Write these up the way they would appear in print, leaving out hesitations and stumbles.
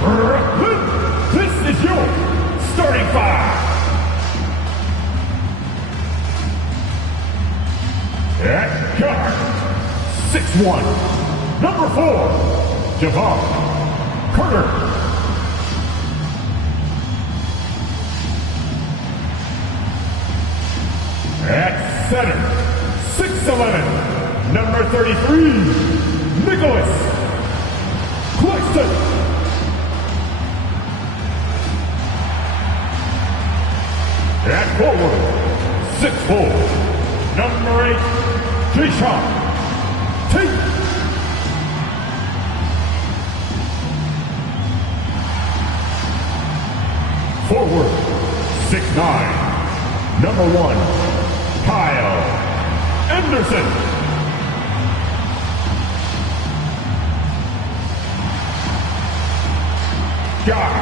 Brooklyn, this is your starting five. At guard, 6'1", number 4, Javon Carter. At center, 6'11", number 33, Nicholas Claxton. At forward, 6'4", number 8, Jayshawn Tate. Forward, 6'9", number 1, Kyle Anderson. Guard,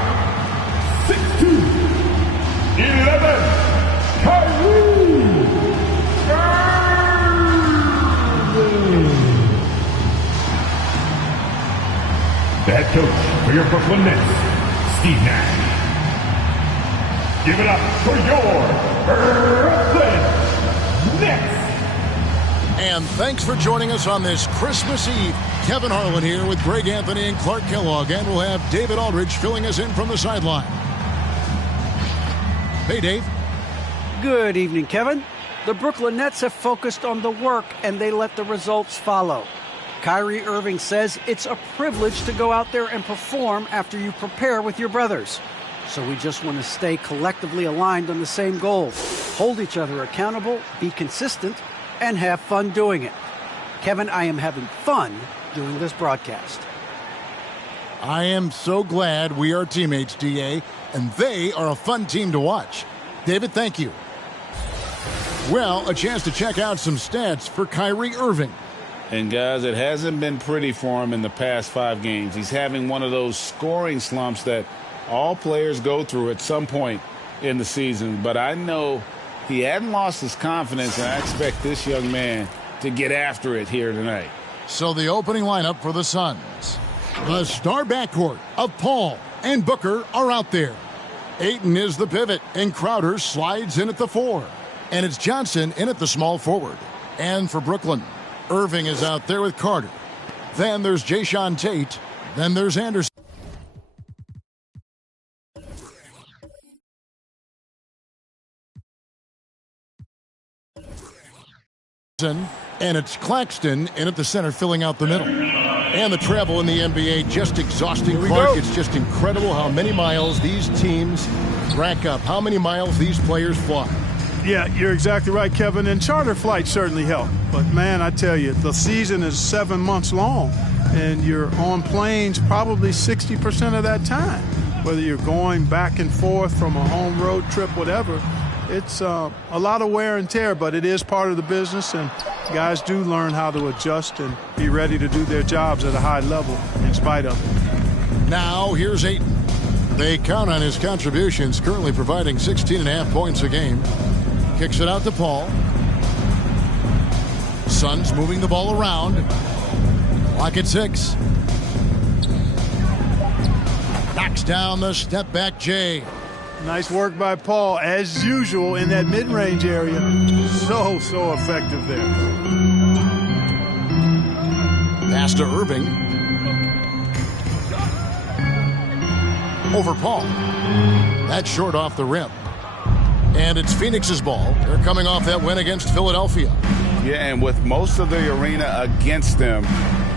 6'2", 11, Kyrie Irving. Head coach for your Brooklyn Nets, Steve Nash. Give it up for your Brooklyn Nets. And thanks for joining us on this Christmas Eve. Kevin Harlan here with Greg Anthony and Clark Kellogg, and we'll have David Aldridge filling us in from the sideline. Hey, Dave. Good evening, Kevin. The Brooklyn Nets have focused on the work, and they let the results follow. Kyrie Irving says it's a privilege to go out there and perform after you prepare with your brothers. So we just want to stay collectively aligned on the same goal. Hold each other accountable, be consistent, and have fun doing it. Kevin, I am having fun doing this broadcast. I am so glad we are teammates, DA, and they are a fun team to watch. David, thank you. Well, a chance to check out some stats for Kyrie Irving. And guys, it hasn't been pretty for him in the past 5 games. He's having one of those scoring slumps that all players go through at some point in the season. But I know he hadn't lost his confidence, and I expect this young man to get after it here tonight. So the opening lineup for the Suns. The star backcourt of Paul and Booker are out there. Ayton is the pivot, and Crowder slides in at the 4. And it's Johnson in at the small forward. And for Brooklyn, Irving is out there with Carter. Then there's Jayshawn Tate. Then there's Anderson. And it's Claxton in at the center filling out the middle. And the travel in the NBA just exhausting, Clark. It's just incredible how many miles these teams rack up, how many miles these players fly. Yeah, you're exactly right, Kevin. And charter flights certainly help. But, man, I tell you, the season is 7 months long, and you're on planes probably 60% of that time. Whether you're going back and forth from a home road trip, whatever, it's a lot of wear and tear, but it is part of the business, and guys do learn how to adjust and be ready to do their jobs at a high level in spite of it. Now, here's Ayton. They count on his contributions, currently providing 16.5 points a game. Kicks it out to Paul. Suns moving the ball around. Clock at 6. Knocks down the step back Jay. Nice work by Paul, as usual, in that mid-range area. So effective there. Pass to Irving. Over Paul. That's short off the rim. And it's Phoenix's ball. They're coming off that win against Philadelphia. Yeah, and with most of the arena against them,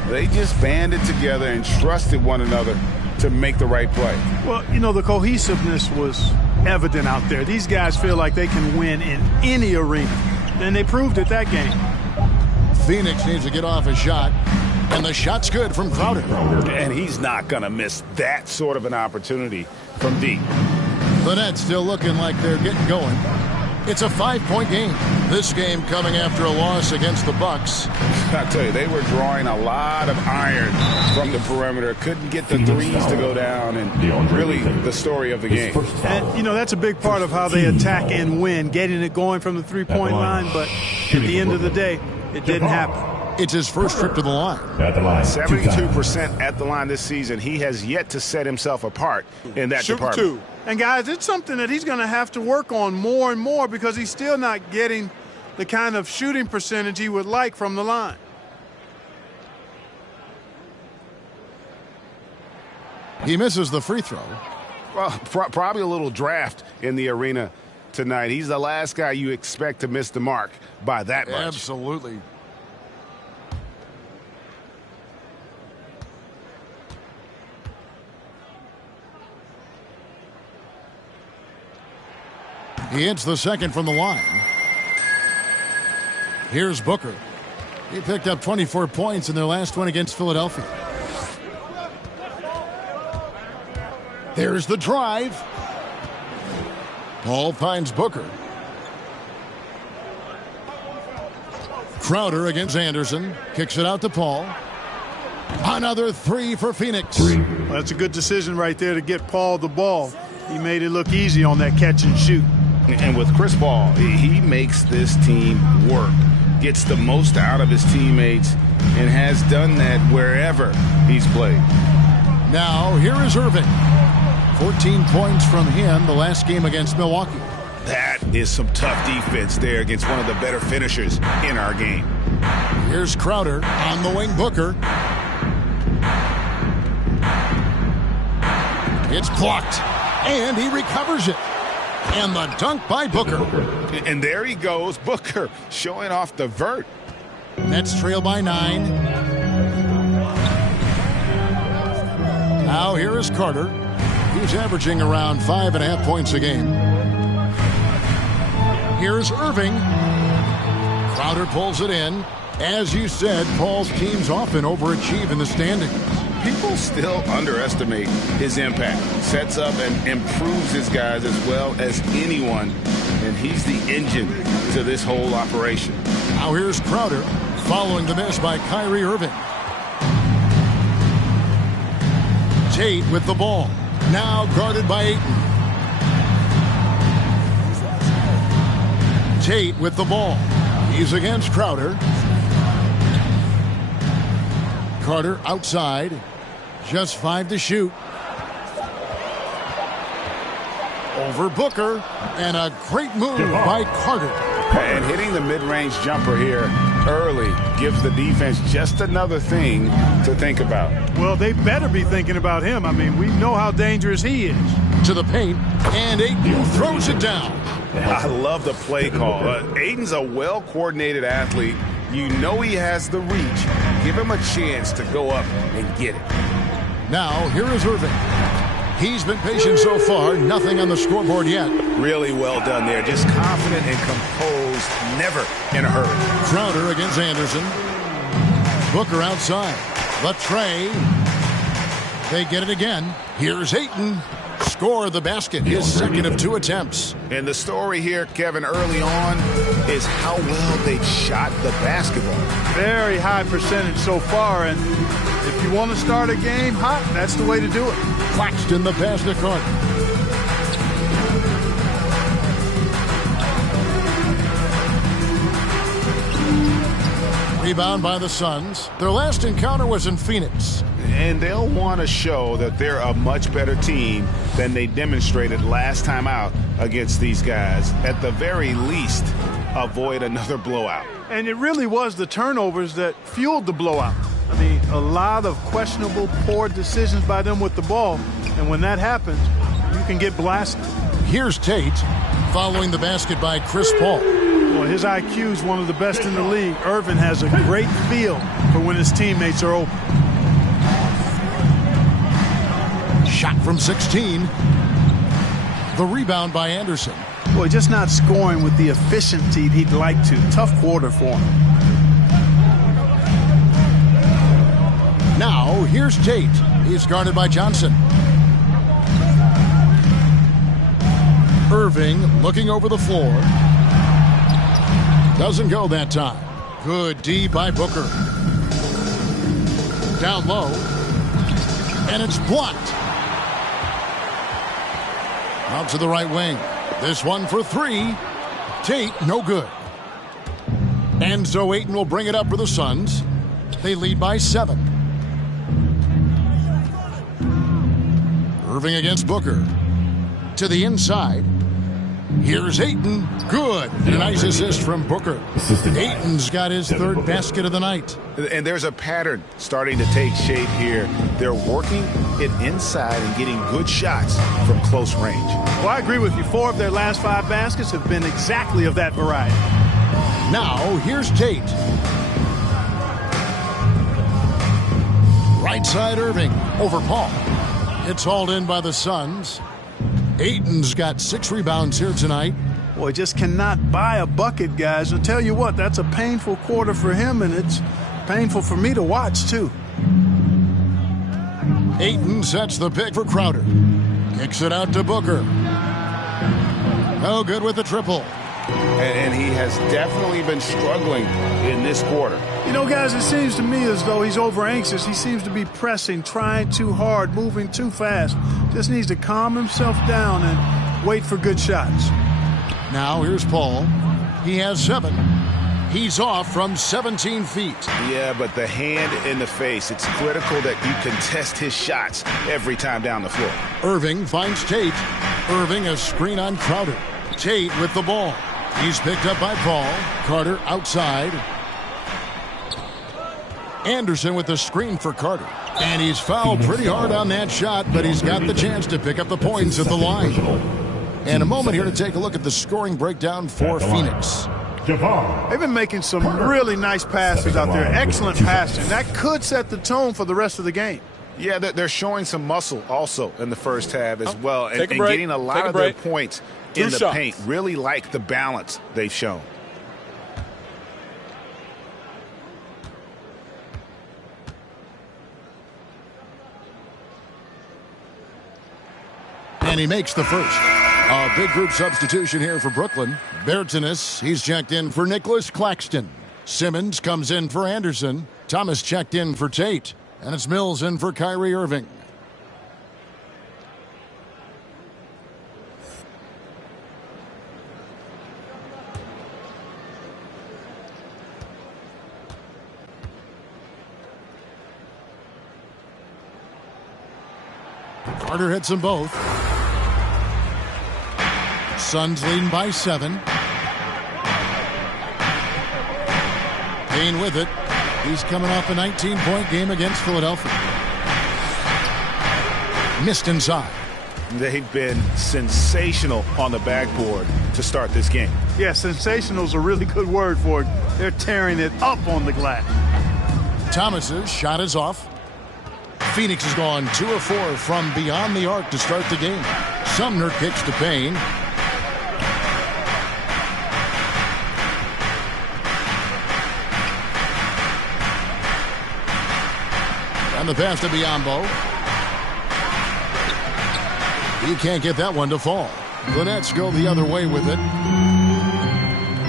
they just banded together and trusted one another to make the right play. Well, you know, the cohesiveness was evident out there. These guys feel like they can win in any arena, and they proved it that game. Phoenix needs to get off a shot, and the shot's good from Crowder. And he's not going to miss that sort of an opportunity from deep. The Nets still looking like they're getting going. It's a 5-point game. This game coming after a loss against the Bucks. I tell you, they were drawing a lot of iron from the perimeter. Couldn't get the threes to go down, and really the story of the game. And, you know, that's a big part of how they attack and win, getting it going from the three-point line. But at the end of the day, it didn't happen. It's his first trip to the line. At the line. 72% at the line this season. He has yet to set himself apart in that department. Two. And, guys, it's something that he's going to have to work on more and more because he's still not getting the kind of shooting percentage he would like from the line. He misses the free throw. Well, probably a little draft in the arena tonight. He's the last guy you expect to miss the mark by that much. Absolutely. He hits the second from the line. Here's Booker. He picked up 24 points in their last one against Philadelphia. There's the drive. Paul finds Booker. Crowder against Anderson. Kicks it out to Paul. Another three for Phoenix. Well, that's a good decision right there to get Paul the ball. He made it look easy on that catch and shoot. And with Chris Paul, he makes this team work, gets the most out of his teammates, and has done that wherever he's played. Now, here is Irving. 14 points from him the last game against Milwaukee. That is some tough defense there against one of the better finishers in our game. Here's Crowder on the wing. Booker. It's blocked, and he recovers it. And the dunk by Booker. And there he goes, Booker, showing off the vert. Nets trail by 9. Now here is Carter. He's averaging around 5.5 points a game. Here's Irving. Crowder pulls it in. As you said, Paul's teams often overachieve in the standings. People still underestimate his impact. Sets up and improves his guys as well as anyone. And he's the engine to this whole operation. Now here's Crowder following the miss by Kyrie Irving. Tate with the ball. Now guarded by Ayton. Tate with the ball. He's against Crowder. Carter outside. Just 5 to shoot. Over Booker. And a great move by Carter. And hitting the mid-range jumper here early gives the defense just another thing to think about. Well, they better be thinking about him. I mean, we know how dangerous he is. To the paint. And Ayton throws it down. I love the play call. Ayton's a well-coordinated athlete. You know he has the reach. Give him a chance to go up and get it. Now, here is Irving. He's been patient so far. Nothing on the scoreboard yet. Really well done there. Just confident and composed. Never in a hurry. Crowder against Anderson. Booker outside. The tray. They get it again. Here's Ayton. Score the basket. His second of 2 attempts. And the story here, Kevin, early on is how well they shot the basketball. Very high percentage so far, and if you want to start a game hot, that's the way to do it. Claxton the pass to Carter. Rebound by the Suns. Their last encounter was in Phoenix. And they'll want to show that they're a much better team than they demonstrated last time out against these guys. At the very least, avoid another blowout. And it really was the turnovers that fueled the blowout. I mean, a lot of questionable, poor decisions by them with the ball. And when that happens, you can get blasted. Here's Tate following the basket by Chris Paul. Well, his IQ is one of the best in the league. Irvin has a great feel for when his teammates are open. Shot from 16. The rebound by Anderson. Boy, just not scoring with the efficiency he'd like to. Tough quarter for him. Now, here's Tate. He's guarded by Johnson. Irving looking over the floor. Doesn't go that time. Good D by Booker. Down low. And it's blocked. Out to the right wing. This one for 3. Tate, no good. And so Ayton will bring it up for the Suns. They lead by 7. Irving against Booker. To the inside. Here's Ayton. Good. A nice assist from Booker. Ayton's got his 3rd basket of the night. And there's a pattern starting to take shape here. They're working it inside and getting good shots from close range. Well, I agree with you. 4 of their last 5 baskets have been exactly of that variety. Now, here's Tate. Right side Irving over Paul. It's hauled in by the Suns. Ayton's got 6 rebounds here tonight. Boy, just cannot buy a bucket, guys. I'll tell you what, that's a painful quarter for him, and it's painful for me to watch, too. Ayton sets the pick for Crowder. Kicks it out to Booker. No good with the triple. And he has definitely been struggling in this quarter. You know, guys, it seems to me as though he's over-anxious. He seems to be pressing, trying too hard, moving too fast. Just needs to calm himself down and wait for good shots. Now here's Paul. He has 7. He's off from 17 feet. Yeah, but the hand in the face, it's critical that you contest his shots every time down the floor. Irving finds Tate. Irving a screen on Crowder. Tate with the ball. He's picked up by Paul. Carter outside. Anderson with the screen for Carter. And he's fouled pretty hard on that shot, but he's got the chance to pick up the points at the line. And a moment here to take a look at the scoring breakdown for Phoenix. They've been making some really nice passes out there. Excellent passing. That could set the tone for the rest of the game. Yeah, they're showing some muscle also in the first half as well. And getting a lot of their points in the paint. Really like the balance they've shown. And he makes the first. A big group substitution here for Brooklyn. Bertanis, he's checked in for Nicholas Claxton. Simmons comes in for Anderson. Thomas checked in for Tate. And it's Mills in for Kyrie Irving. Carter hits them both. Suns leading by 7. Payne with it. He's coming off a 19-point game against Philadelphia. Missed inside. They've been sensational on the backboard to start this game. Yeah, sensational is a really good word for it. They're tearing it up on the glass. Thomas's shot is off. Phoenix has gone 2 of 4 from beyond the arc to start the game. Sumner kicks to Payne. And the pass to Biyombo. He can't get that one to fall. The Nets go the other way with it.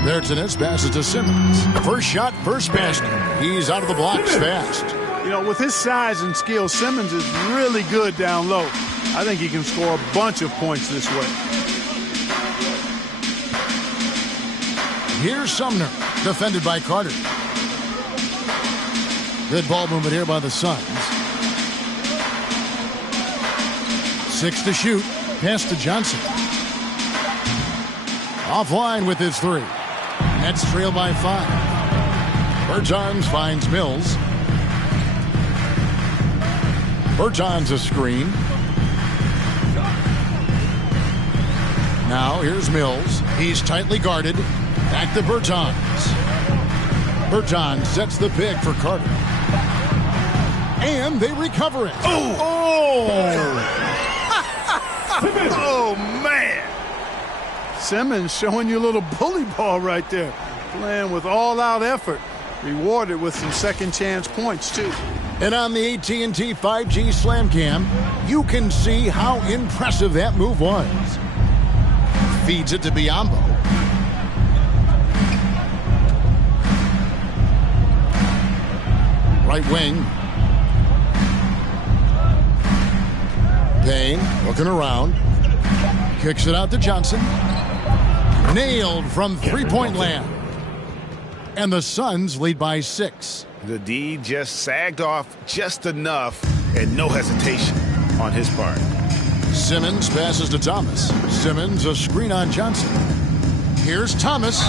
Bertanis passes to Simmons. First shot, first basket. He's out of the blocks fast. You know, with his size and skill, Simmons is really good down low. I think he can score a bunch of points this way. Here's Sumner, defended by Carter. Good ball movement here by the Suns. 6 to shoot. Pass to Johnson. Offline with his 3. Nets trail by 5. Bertans finds Mills. Bertans a screen. Now here's Mills. He's tightly guarded. Back to Bertans. Bertans sets the pick for Carter. And they recover it. Oh, man. Simmons showing you a little bully ball right there. Playing with all-out effort. Rewarded with some second-chance points, too. And on the AT&T 5G Slam Cam, you can see how impressive that move was. Feeds it to Biyombo. Right wing. Payne looking around. Kicks it out to Johnson. Nailed from three-point land. and the Suns lead by 6. The D just sagged off just enough, and no hesitation on his part. Simmons passes to Thomas. Simmons a screen on Johnson. Here's Thomas.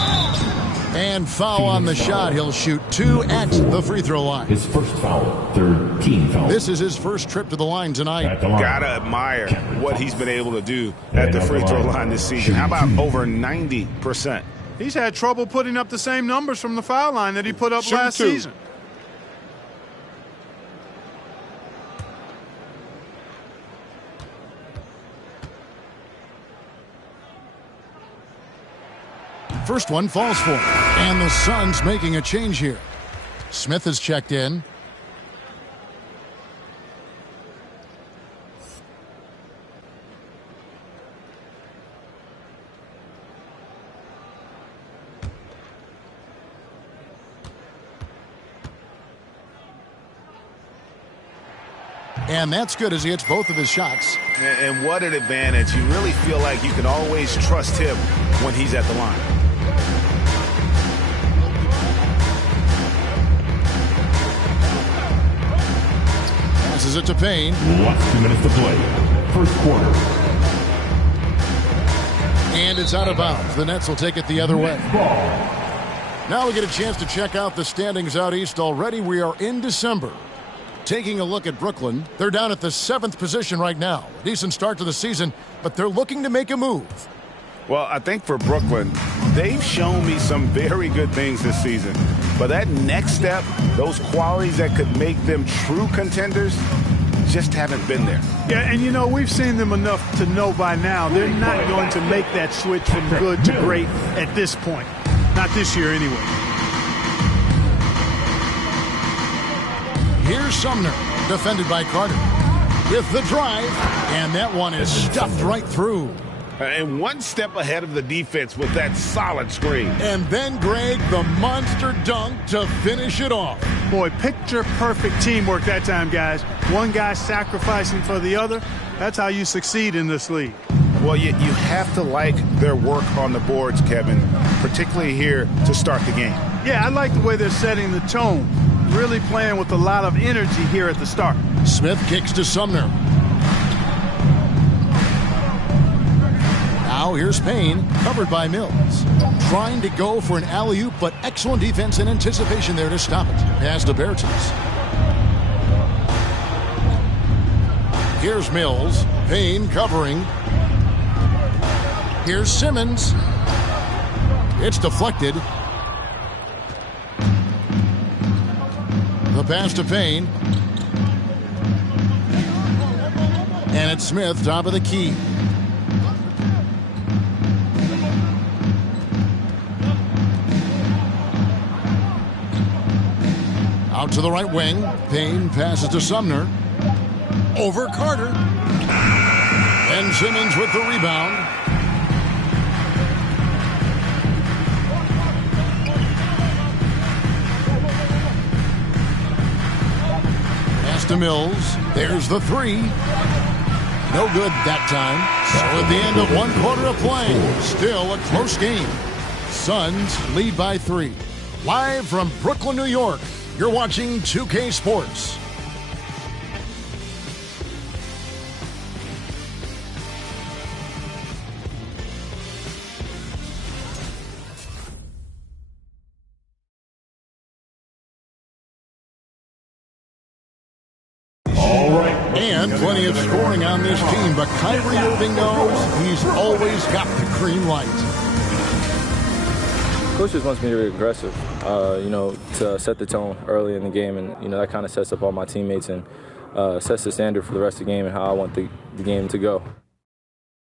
And foul on the shot. He'll shoot 2 at the free throw line. His first foul, third team foul. This is his first trip to the line tonight. Gotta admire what he's been able to do at the free throw line this season. How about over 90%? He's had trouble putting up the same numbers from the foul line that he put up last season. First one falls for him. And the Suns making a change here. Smith has checked in. And that's good as he hits both of his shots. And what an advantage. You really feel like you can always trust him when he's at the line. Passes it to Payne. Last 2 minutes to play. First quarter. And it's out of bounds. The Nets will take it the other way. Now we get a chance to check out the standings out east already. We are in December. Taking a look at Brooklyn, they're down at the 7th position right now. Decent start to the season, but they're looking to make a move. Well, I think for Brooklyn, they've shown me some very good things this season. But that next step, those qualities that could make them true contenders, just haven't been there. Yeah, and you know, we've seen them enough to know by now they're not going to make that switch from good to great at this point. Not this year anyway. Here's Sumner, defended by Carter. With the drive, and that one is stuffed right through. And one step ahead of the defense with that solid screen. And then, Greg, the monster dunk to finish it off. Boy, picture-perfect teamwork that time, guys. One guy sacrificing for the other. That's how you succeed in this league. Well, you have to like their work on the boards, Kevin, particularly here to start the game. Yeah, I like the way they're setting the tone. Really playing with a lot of energy here at the start. Smith kicks to Sumner. Now here's Payne, covered by Mills. Trying to go for an alley-oop, but excellent defense and anticipation there to stop it. Pass to Bertans. Here's Mills. Payne covering. Here's Simmons. It's deflected. The pass to Payne. And it's Smith, top of the key. Out to the right wing. Payne passes to Sumner. Over Carter. And Simmons with the rebound. Pass to Mills. There's the three. No good that time. So at the end of 1 quarter of play, still a close game. Suns lead by 3. Live from Brooklyn, New York, you're watching 2K Sports. And plenty of scoring on this team, but Kyrie Irving knows he's always got the green light. Coach just wants me to be aggressive, to set the tone early in the game, and that kind of sets up all my teammates and sets the standard for the rest of the game and how I want the game to go.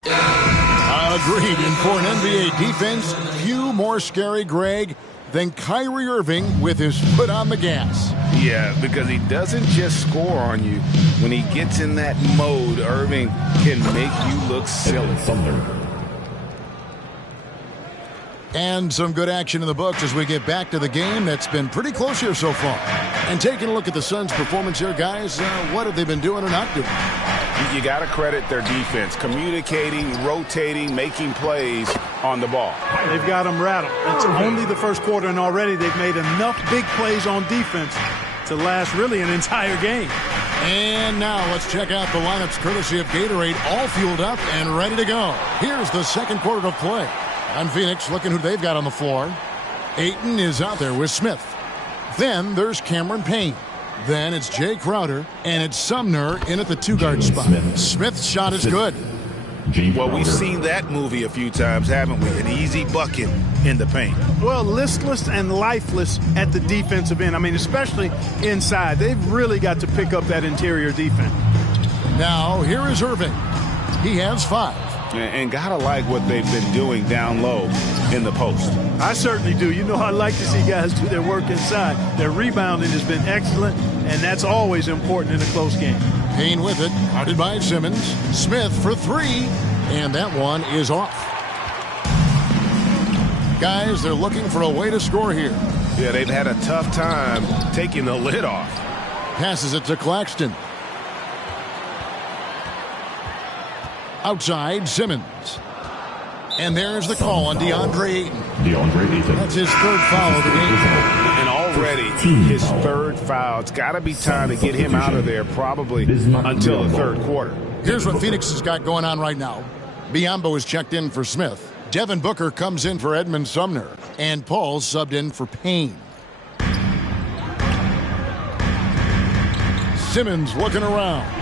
Agreed, and for an NBA defense, few more scary, Greg, than Kyrie Irving with his foot on the gas. Yeah, because he doesn't just score on you. When he gets in that mode, Irving can make you look silly. And some good action in the books as we get back to the game that's been pretty close here so far. And taking a look at the Suns' performance here, guys, what have they been doing or not doing? You got to credit their defense, communicating, rotating, making plays on the ball. They've got them rattled. It's only the first quarter, and already they've made enough big plays on defense to last really an entire game. And now let's check out the lineups courtesy of Gatorade, all fueled up and ready to go. Here's the second quarter of play. On Phoenix, looking who they've got on the floor. Ayton is out there with Smith. Then there's Cameron Payne. Then it's Jay Crowder, and it's Sumner in at the two-guard spot. Smith's shot is good. Well, we've seen that movie a few times, haven't we? An easy bucket in the paint. Well, listless and lifeless at the defensive end. I mean, especially inside. They've really got to pick up that interior defense. Now, here is Irving. He has 5. And got to like what they've been doing down low in the post. I certainly do. You know, I like to see guys do their work inside. Their rebounding has been excellent, and that's always important in a close game. Payne with it, guarded by Simmons. Smith for 3, and that one is off. Guys, they're looking for a way to score here. Yeah, they've had a tough time taking the lid off. Passes it to Claxton. Outside, Simmons. And there's the call on DeAndre Ayton. That's his 3rd foul of the game. And already his 3rd foul. It's got to be time to get him out of there probably until the 3rd quarter. Here's what Phoenix has got going on right now. Biyombo is checked in for Smith. Devin Booker comes in for Edmund Sumner. And Paul's subbed in for Payne. Simmons looking around.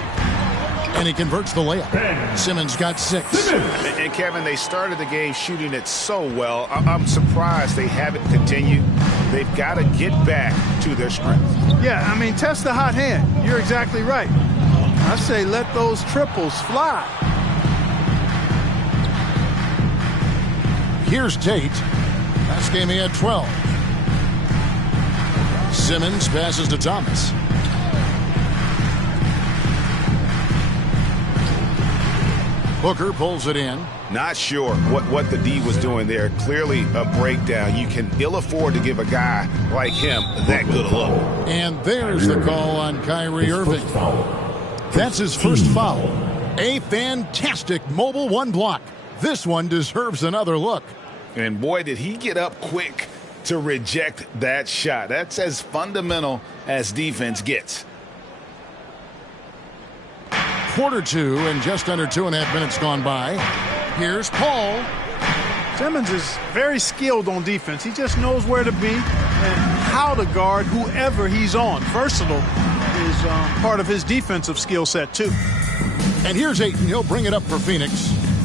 And he converts the layup. Simmons got 6. And Kevin, they started the game shooting it so well. I'm surprised they haven't continued. They've got to get back to their strength. Yeah, I mean, test the hot hand. You're exactly right. I say let those triples fly. Here's Tate. Last game he had 12. Simmons passes to Thomas. Booker pulls it in. Not sure what the D was doing there. Clearly a breakdown. You can ill afford to give a guy like him that good a look. And there's the call on Kyrie Irving. That's his first foul. A fantastic mobile 1 block. This one deserves another look. And boy, did he get up quick to reject that shot. That's as fundamental as defense gets. Quarter 2 and just under 2.5 minutes gone by. Here's Paul. Simmons is very skilled on defense. He just knows where to be and how to guard whoever he's on. Versatile is part of his defensive skill set, too. And here's Ayton. He'll bring it up for Phoenix.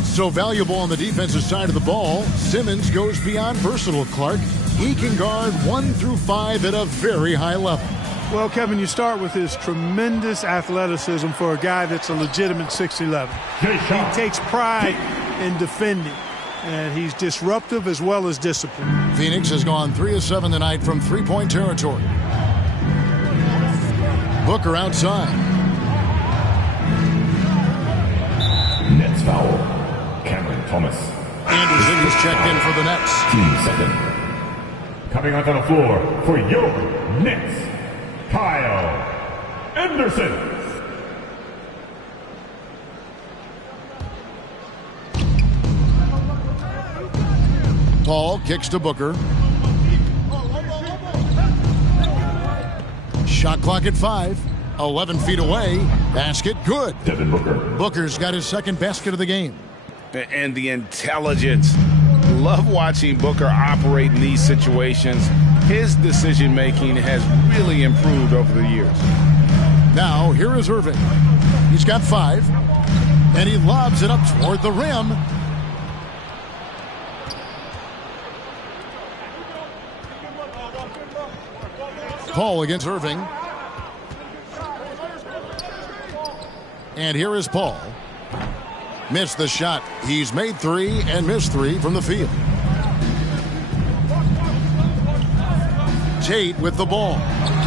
So valuable on the defensive side of the ball. Simmons goes beyond versatile, Clark. He can guard 1 through 5 at a very high level. Well, Kevin, you start with his tremendous athleticism for a guy that's a legitimate 6'11". He takes pride in defending, and he's disruptive as well as disciplined. Phoenix has gone 3 of 7 tonight from three-point territory. Booker outside. Nets foul. Cameron Thomas. Anderson is checked in for the Nets. Team second. Coming onto the floor for your Nets, Kyle Anderson. Paul kicks to Booker. Shot clock at 5. 11 feet away. Basket good. Devin Booker. Booker's got his second basket of the game. And the intelligence. Love watching Booker operate in these situations. His decision-making has really improved over the years. Now, here is Irving. He's got 5. And he lobs it up toward the rim. Paul against Irving. And here is Paul. Missed the shot. He's made 3 and missed 3 from the field. Tate with the ball.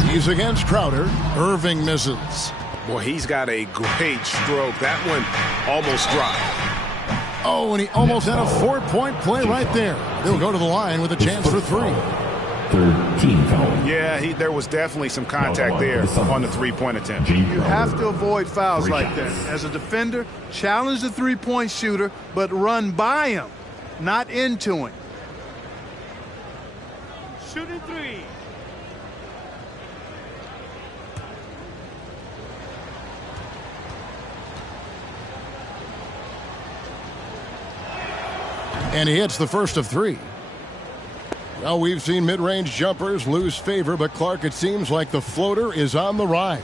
He's against Crowder. Irving misses. Boy, he's got a great stroke. That one almost dropped. Oh, and he almost had a 4-point play right there. He'll go to the line with a chance for 3. Third team foul. Yeah, there was definitely some contact there on the three-point attempt. You have to avoid fouls like shots. that. As a defender, challenge the three-point shooter, but run by him, not into him. Shooting three. And he hits the first of three. Well, we've seen mid-range jumpers lose favor, but Clark, it seems like the floater is on the rise.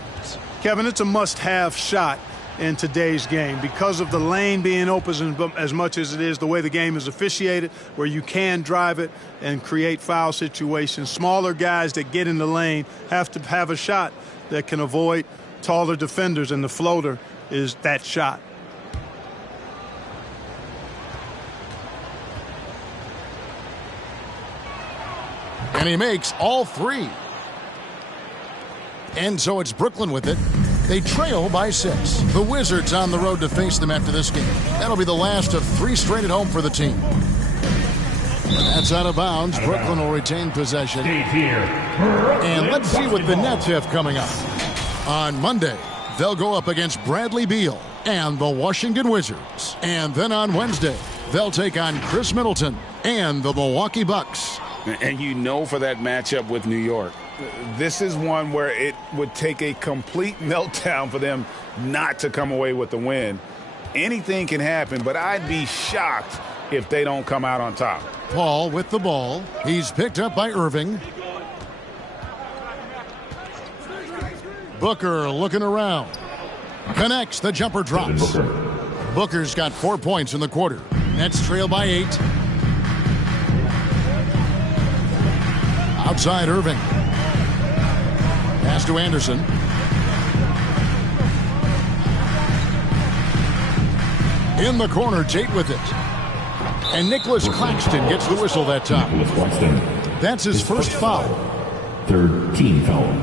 Kevin, it's a must-have shot in today's game because of the lane being open as much as it is, the way the game is officiated, where you can drive it and create foul situations. Smaller guys that get in the lane have to have a shot that can avoid taller defenders, and the floater is that shot. And he makes all three. And so it's Brooklyn with it. They trail by 6. The Wizards on the road to face them after this game. That'll be the last of 3 straight at home for the team. That's out of bounds. Brooklyn will retain possession. And let's see what the Nets have coming up. On Monday, they'll go up against Bradley Beal and the Washington Wizards. And then on Wednesday, they'll take on Chris Middleton and the Milwaukee Bucks. And you know, for that matchup with New York, this is one where it would take a complete meltdown for them not to come away with the win. Anything can happen, but I'd be shocked if they don't come out on top. Paul with the ball. He's picked up by Irving. Booker looking around. Connects. The jumper drops. Booker's got 4 points in the quarter. Nets trail by 8. Outside Irving. Pass to Anderson. In the corner, Tate with it. And Nicholas Claxton gets the whistle that time. That's his first foul. Third team foul.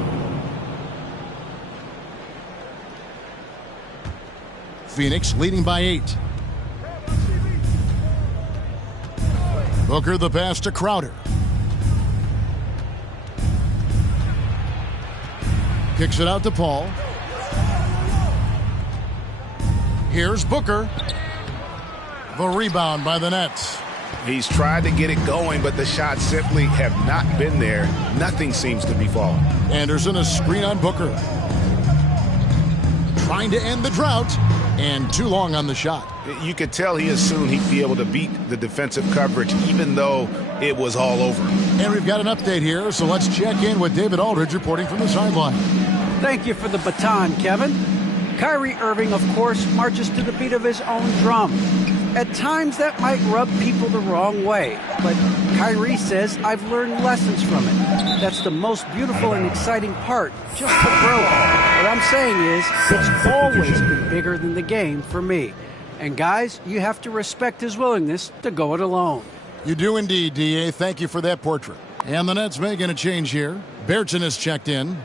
Phoenix leading by 8. Booker the pass to Crowder. Kicks it out to Paul. Here's Booker. The rebound by the Nets. He's tried to get it going, but the shots simply have not been there. Nothing seems to be falling. Anderson, a screen on Booker. Trying to end the drought, and too long on the shot. You could tell he assumed he'd be able to beat the defensive coverage, even though it was all over. And we've got an update here, so let's check in with David Aldridge reporting from the sideline. Thank you for the baton, Kevin. Kyrie Irving, of course, marches to the beat of his own drum. At times, that might rub people the wrong way, but Kyrie says, I've learned lessons from it. That's the most beautiful and exciting part, just the growth. What I'm saying is, it's always been bigger than the game for me. And guys, you have to respect his willingness to go it alone. You do indeed, D.A. Thank you for that portrait. And the Nets making a change here. Bertson is checked in.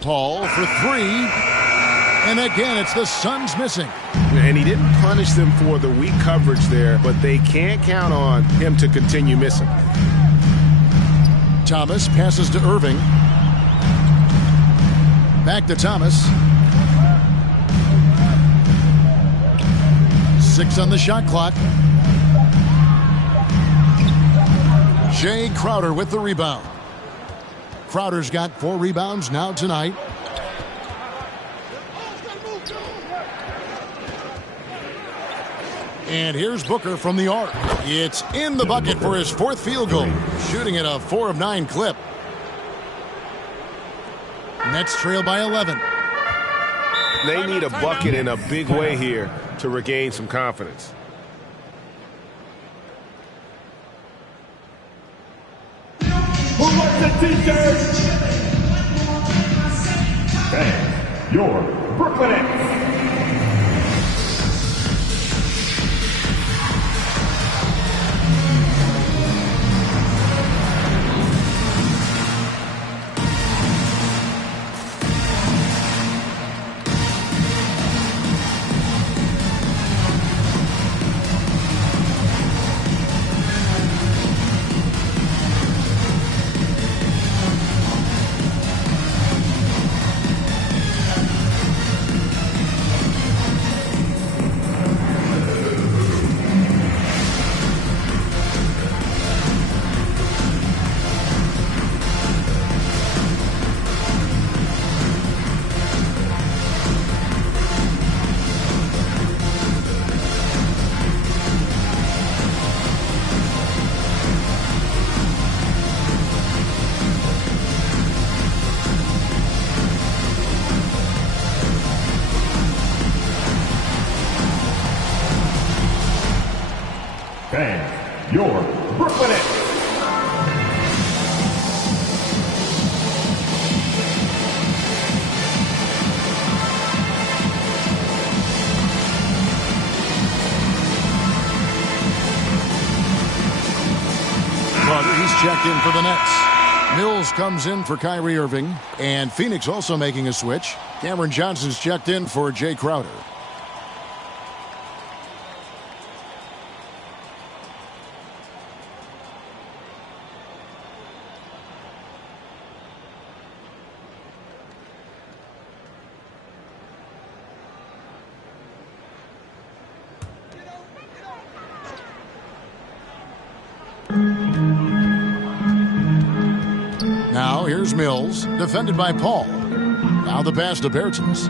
Paul for 3. And again, it's the Suns missing. And he didn't punish them for the weak coverage there, but they can't count on him to continue missing. Thomas passes to Irving. Back to Thomas. 6 on the shot clock. Jay Crowder with the rebound. Crowder's got 4 rebounds now tonight. And here's Booker from the arc. It's in the bucket for his 4th field goal, shooting at a 4 of 9 clip. Nets trail by 11. They need a bucket in a big way here to regain some confidence. Who wants the t-shirt? And your Brooklyn Nets. fans, your Brooklyn Nets. He's checked in for the Nets. Mills comes in for Kyrie Irving. And Phoenix also making a switch. Cameron Johnson's checked in for Jay Crowder. Now here's Mills, defended by Paul. Now the pass to Bertans.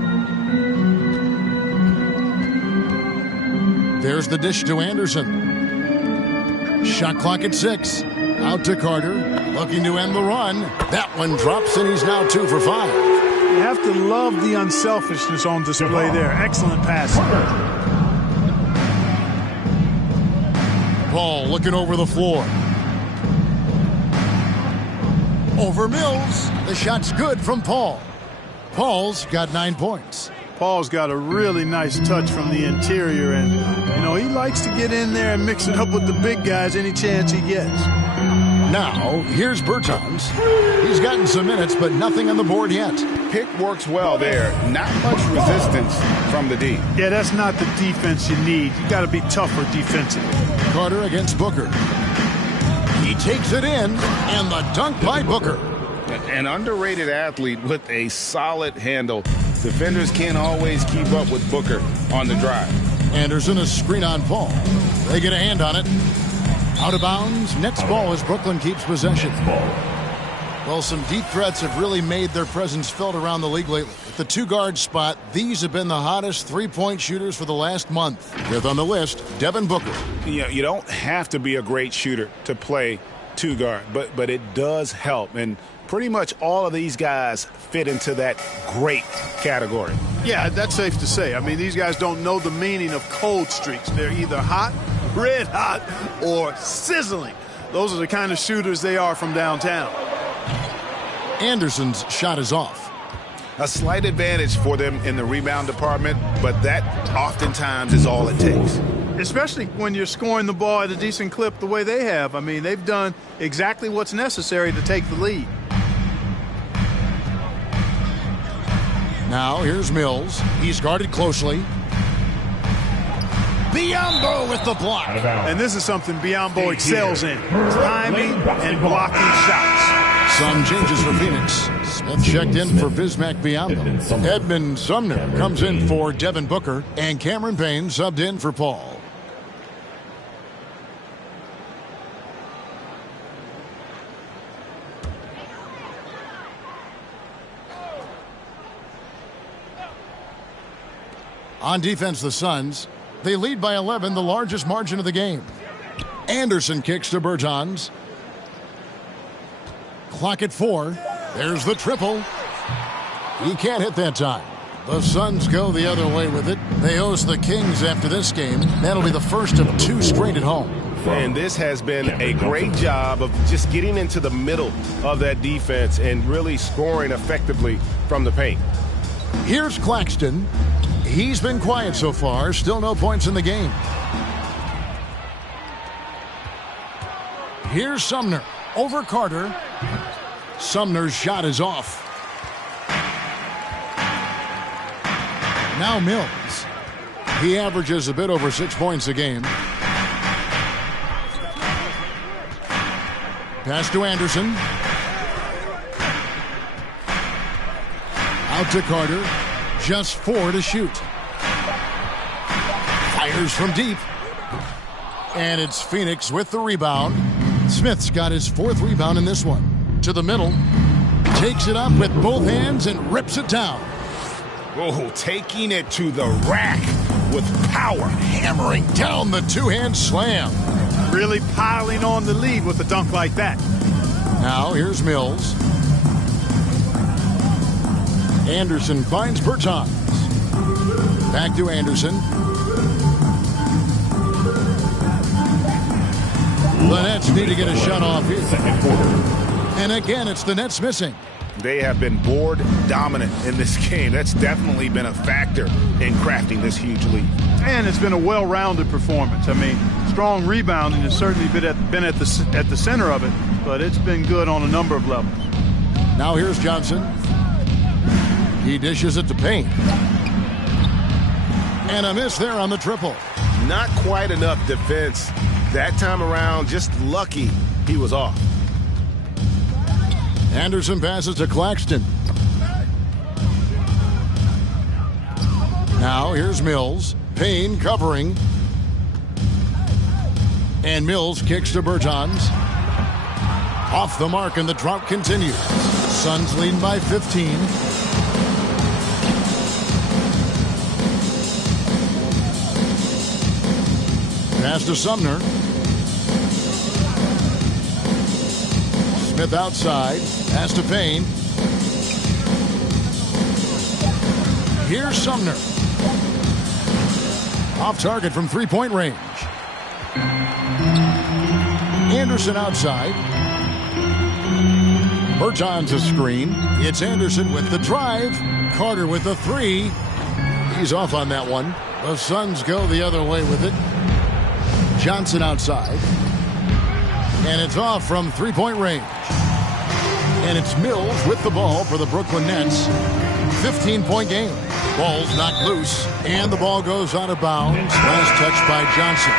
There's the dish to Anderson. Shot clock at 6. Out to Carter, looking to end the run. That one drops, and he's now 2 for 5. You have to love the unselfishness on display there. Excellent passing. Paul looking over the floor. Over Mills. The shot's good from Paul. Paul's got 9 points. Paul's got a really nice touch from the interior, and, you know, he likes to get in there and mix it up with the big guys any chance he gets. Now, here's Bertans. He's gotten some minutes, but nothing on the board yet. Pick works well there. Not much resistance from the D. Yeah, that's not the defense you need. You got to be tougher defensively. Carter against Booker. He takes it in, and the dunk by Booker. An underrated athlete with a solid handle. Defenders can't always keep up with Booker on the drive. Anderson, a screen on Paul. They get a hand on it. Out of bounds. Next ball as Brooklyn keeps possession. Well, some deep threats have really made their presence felt around the league lately. At the 2-guard spot, these have been the hottest three-point shooters for the last month. Fifth on the list, Devin Booker. You don't have to be a great shooter to play 2-guard, but it does help. And pretty much all of these guys fit into that great category. Yeah, that's safe to say. I mean, these guys don't know the meaning of cold streaks. They're either hot, red hot, or sizzling. Those are the kind of shooters they are from downtown. Anderson's shot is off. A slight advantage for them in the rebound department, but that oftentimes is all it takes. Especially when you're scoring the ball at a decent clip the way they have. I mean, they've done exactly what's necessary to take the lead. Now here's Mills. He's guarded closely. Biyombo with the block. And this is something Biyombo excels in. Timing and blocking shots. Some changes for Phoenix. Smith checked in for Bismack Biyombo. Edmund Sumner comes in for Devin Booker. And Cameron Payne subbed in for Paul. On defense, the Suns. They lead by 11, the largest margin of the game. Anderson kicks to Bertans. Clock at 4. There's the triple. He can't hit that time. The Suns go the other way with it. They host the Kings after this game. That'll be the first of 2 straight at home. And this has been a great job of just getting into the middle of that defense and really scoring effectively from the paint. Here's Claxton. He's been quiet so far. Still no points in the game. Here's Sumner. Over Carter. Sumner's shot is off. Now Mills. He averages a bit over 6 points a game. Pass to Anderson. Out to Carter. Just 4 to shoot. Fires from deep. And it's Phoenix with the rebound. Smith's got his 4th rebound in this one. To the middle. Takes it up with both hands and rips it down. Oh, taking it to the rack with power. Hammering down the 2-hand slam. Really piling on the lead with a dunk like that. Now here's Mills. Anderson finds Bertans. Back to Anderson. The Nets need to get a shot off here. Second quarter. And again, it's the Nets missing. They have been board dominant in this game. That's definitely been a factor in crafting this huge lead. And it's been a well-rounded performance. I mean, strong rebounding has certainly been at the center of it, but it's been good on a number of levels. Now here's Johnson. He dishes it to Payne. And a miss there on the triple. Not quite enough defense that time around. Just lucky he was off. Anderson passes to Claxton. Now here's Mills. Payne covering. And Mills kicks to Bertans. Off the mark, and the drought continues. Suns leading by 15. Pass to Sumner. Smith outside. Pass to Payne. Here's Sumner. Off target from three-point range. Anderson outside. Bertans a screen. It's Anderson with the drive. Carter with the three. He's off on that one. The Suns go the other way with it. Johnson outside. And it's off from three-point range. And it's Mills with the ball for the Brooklyn Nets. 15-point game. Ball's knocked loose, and the ball goes out of bounds. Last touch by Johnson.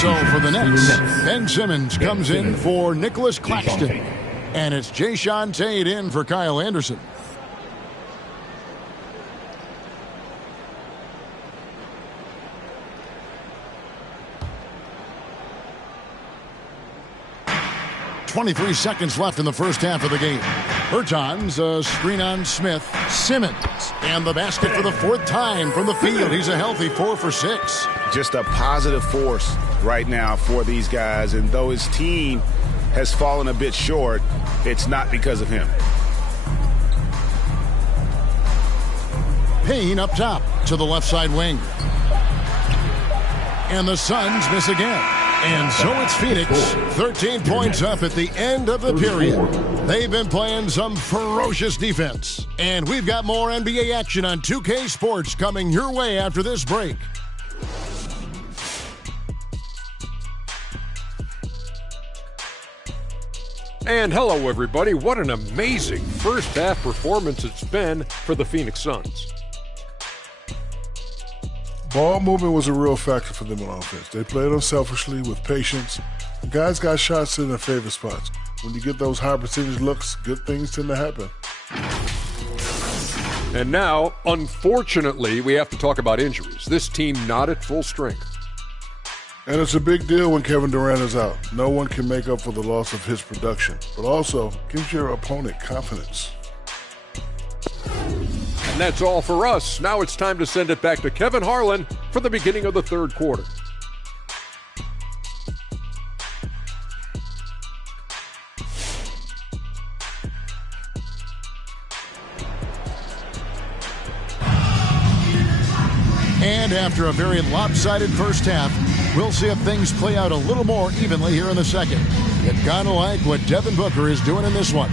So for the Nets, Ben Simmons comes in for Nicholas Claxton. And it's Jayshawn Tate in for Kyle Anderson. .23 seconds left in the first half of the game. Bertans, a screen on Smith. Simmons, and the basket for the fourth time from the field. He's a healthy 4 for 6. Just a positive force right now for these guys. And though his team has fallen a bit short, it's not because of him. Payne up top to the left side wing. And the Suns miss again. And so it's Phoenix, 13 points up at the end of the period. They've been playing some ferocious defense. And we've got more NBA action on 2K Sports coming your way after this break. And hello, everybody. What an amazing first half performance it's been for the Phoenix Suns. Ball movement was a real factor for them on offense. They played unselfishly with patience. The guys got shots in their favorite spots. When you get those high percentage looks, good things tend to happen. And now, unfortunately, we have to talk about injuries. This team not at full strength. And it's a big deal when Kevin Durant is out. No one can make up for the loss of his production, but also gives your opponent confidence. And that's all for us. Now it's time to send it back to Kevin Harlan for the beginning of the third quarter. And after a very lopsided first half, we'll see if things play out a little more evenly here in the second. You gotta like what Devin Booker is doing in this one.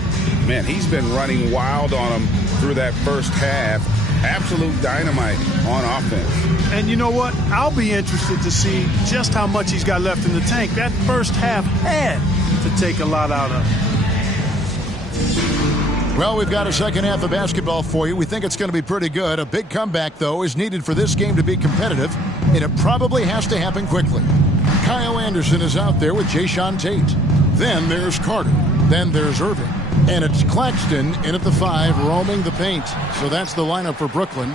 Man, he's been running wild on him through that first half. Absolute dynamite on offense. And you know what? I'll be interested to see just how much he's got left in the tank. That first half had to take a lot out of him. Well, we've got a second half of basketball for you. We think it's going to be pretty good. A big comeback, though, is needed for this game to be competitive, and it probably has to happen quickly. Kyle Anderson is out there with Jayshawn Tate. Then there's Carter. Then there's Irving. And it's Claxton in at the 5, roaming the paint. So that's the lineup for Brooklyn.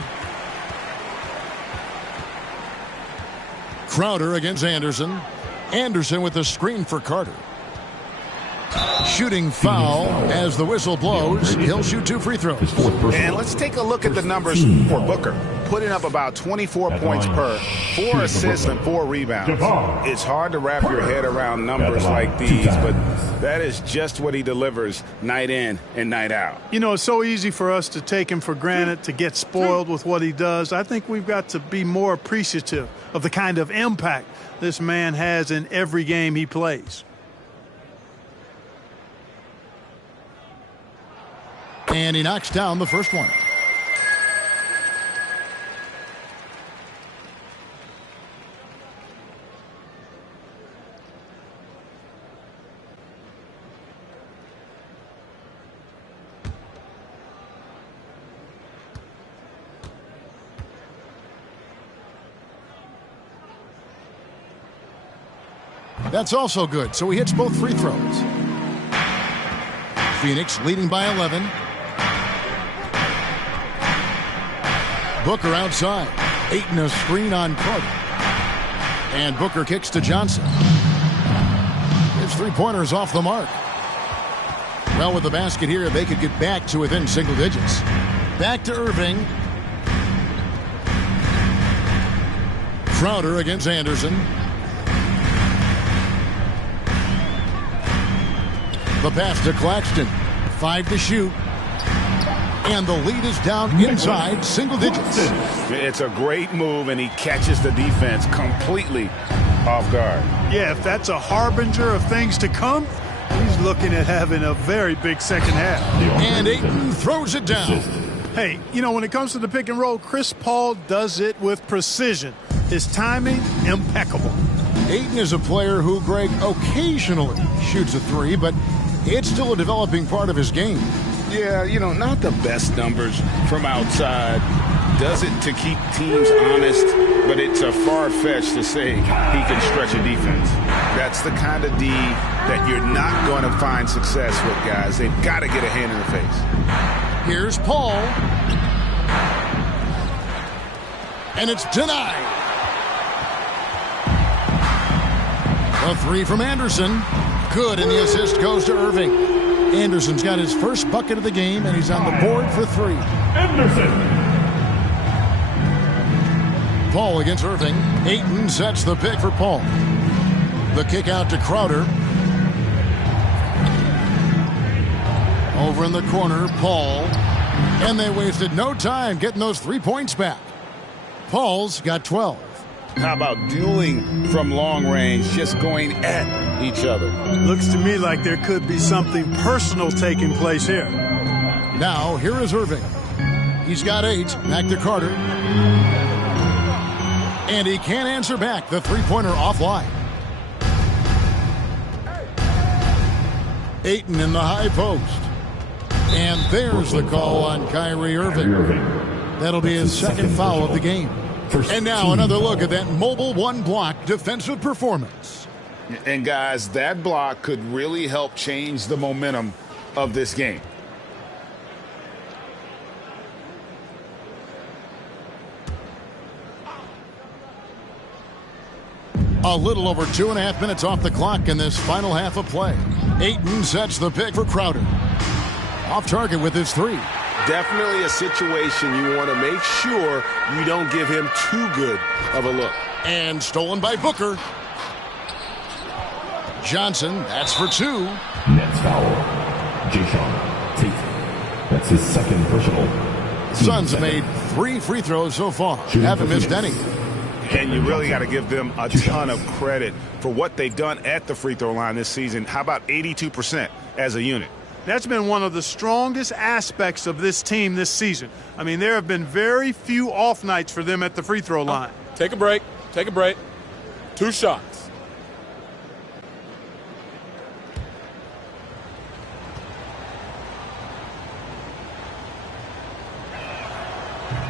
Crowder against Anderson. Anderson with the screen for Carter. Shooting foul as the whistle blows. He'll shoot 2 free throws. And let's take a look at the numbers for Booker. Putting up about 24 points per, 4 assists and 4 rebounds. It's hard to wrap your head around numbers like these, but that is just what he delivers night in and night out. You know, it's so easy for us to take him for granted, to get spoiled with what he does. I think we've got to be more appreciative of the kind of impact this man has in every game he plays. And he knocks down the first one. That's also good, so he hits both free throws. Phoenix leading by 11. Booker outside. Ayton a screen on Carter. And Booker kicks to Johnson. His three-pointer's off the mark. Well, with the basket here, they could get back to within single digits. Back to Irving. Crowder against Anderson. The pass to Claxton. 5 to shoot. And the lead is down inside single digits. It's a great move, and he catches the defense completely off guard. Yeah, if that's a harbinger of things to come, he's looking at having a very big second half. And Ayton throws it down. Hey, you know, when it comes to the pick and roll, Chris Paul does it with precision. His timing, impeccable. Ayton is a player who, Greg, occasionally shoots a three, but it's still a developing part of his game. Yeah, you know, not the best numbers from outside. Does it to keep teams honest, but it's a far-fetched to say he can stretch a defense. That's the kind of D that you're not going to find success with, guys. They've got to get a hand in the face. Here's Paul. And it's denied. A three from Anderson. Good, and the assist goes to Irving. Anderson's got his first bucket of the game, and he's on the board for three. Anderson. Paul against Irving. Ayton sets the pick for Paul. The kick out to Crowder. Over in the corner, Paul. And they wasted no time getting those 3 points back. Paul's got 12. How about dueling from long range, just going at each other? Looks to me like there could be something personal taking place here. Now, here is Irving. He's got 8. Back to Carter. And he can't answer back. The three-pointer offline. Ayton in the high post. And there's the call on Kyrie Irving. That'll be his second foul of the game. And now another look at that mobile one-block defensive performance. And, guys, that block could really help change the momentum of this game. A little over 2.5 minutes off the clock in this final half of play. Ayton sets the pick for Crowder. Off target with his three. Definitely a situation you want to make sure you don't give him too good of a look. And stolen by Booker. Johnson, that's for 2. Nets foul. Jason Tate. That's his second personal. Suns have made 3 free throws so far. Haven't missed any. And you really got to give them a ton of credit for what they've done at the free throw line this season. How about 82% as a unit? That's been one of the strongest aspects of this team this season. I mean, there have been very few off nights for them at the free throw line. Take a break. Take a break. 2 shots.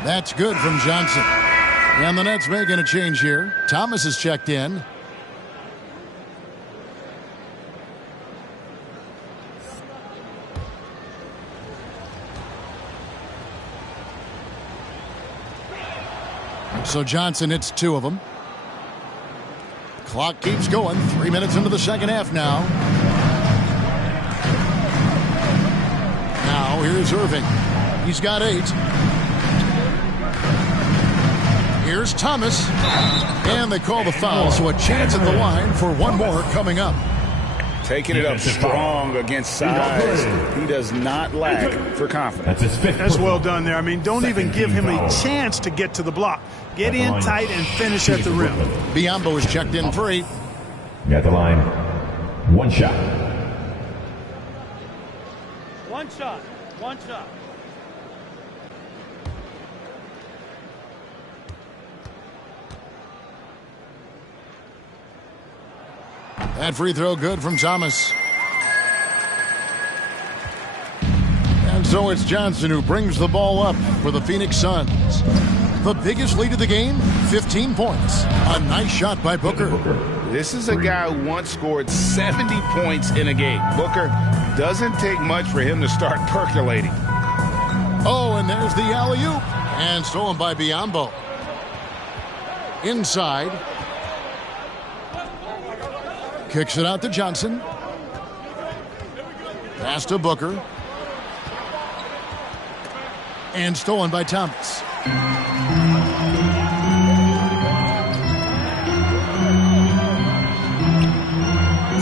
That's good from Johnson. And the Nets making a change here. Thomas is checked in. So Johnson hits 2 of them. Clock keeps going. 3 minutes into the second half now. Now here's Irving. He's got 8. Here's Thomas. And they call the foul, so a chance at the line for one more coming up. Taking it up strong against size. He does not lack for confidence. That's well done there. I mean, don't even give him a chance to get to the block. Get in tight and finish at the rim. Biyombo is checked in for 8. At the line. 1 shot. One shot. That free throw good from Thomas. And so it's Johnson who brings the ball up for the Phoenix Suns. The biggest lead of the game, 15 points. A nice shot by Booker. This is a guy who once scored 70 points in a game. Booker, doesn't take much for him to start percolating. Oh, and there's the alley-oop. And stolen by Biyombo. Inside. Kicks it out to Johnson. Pass to Booker. And stolen by Thomas.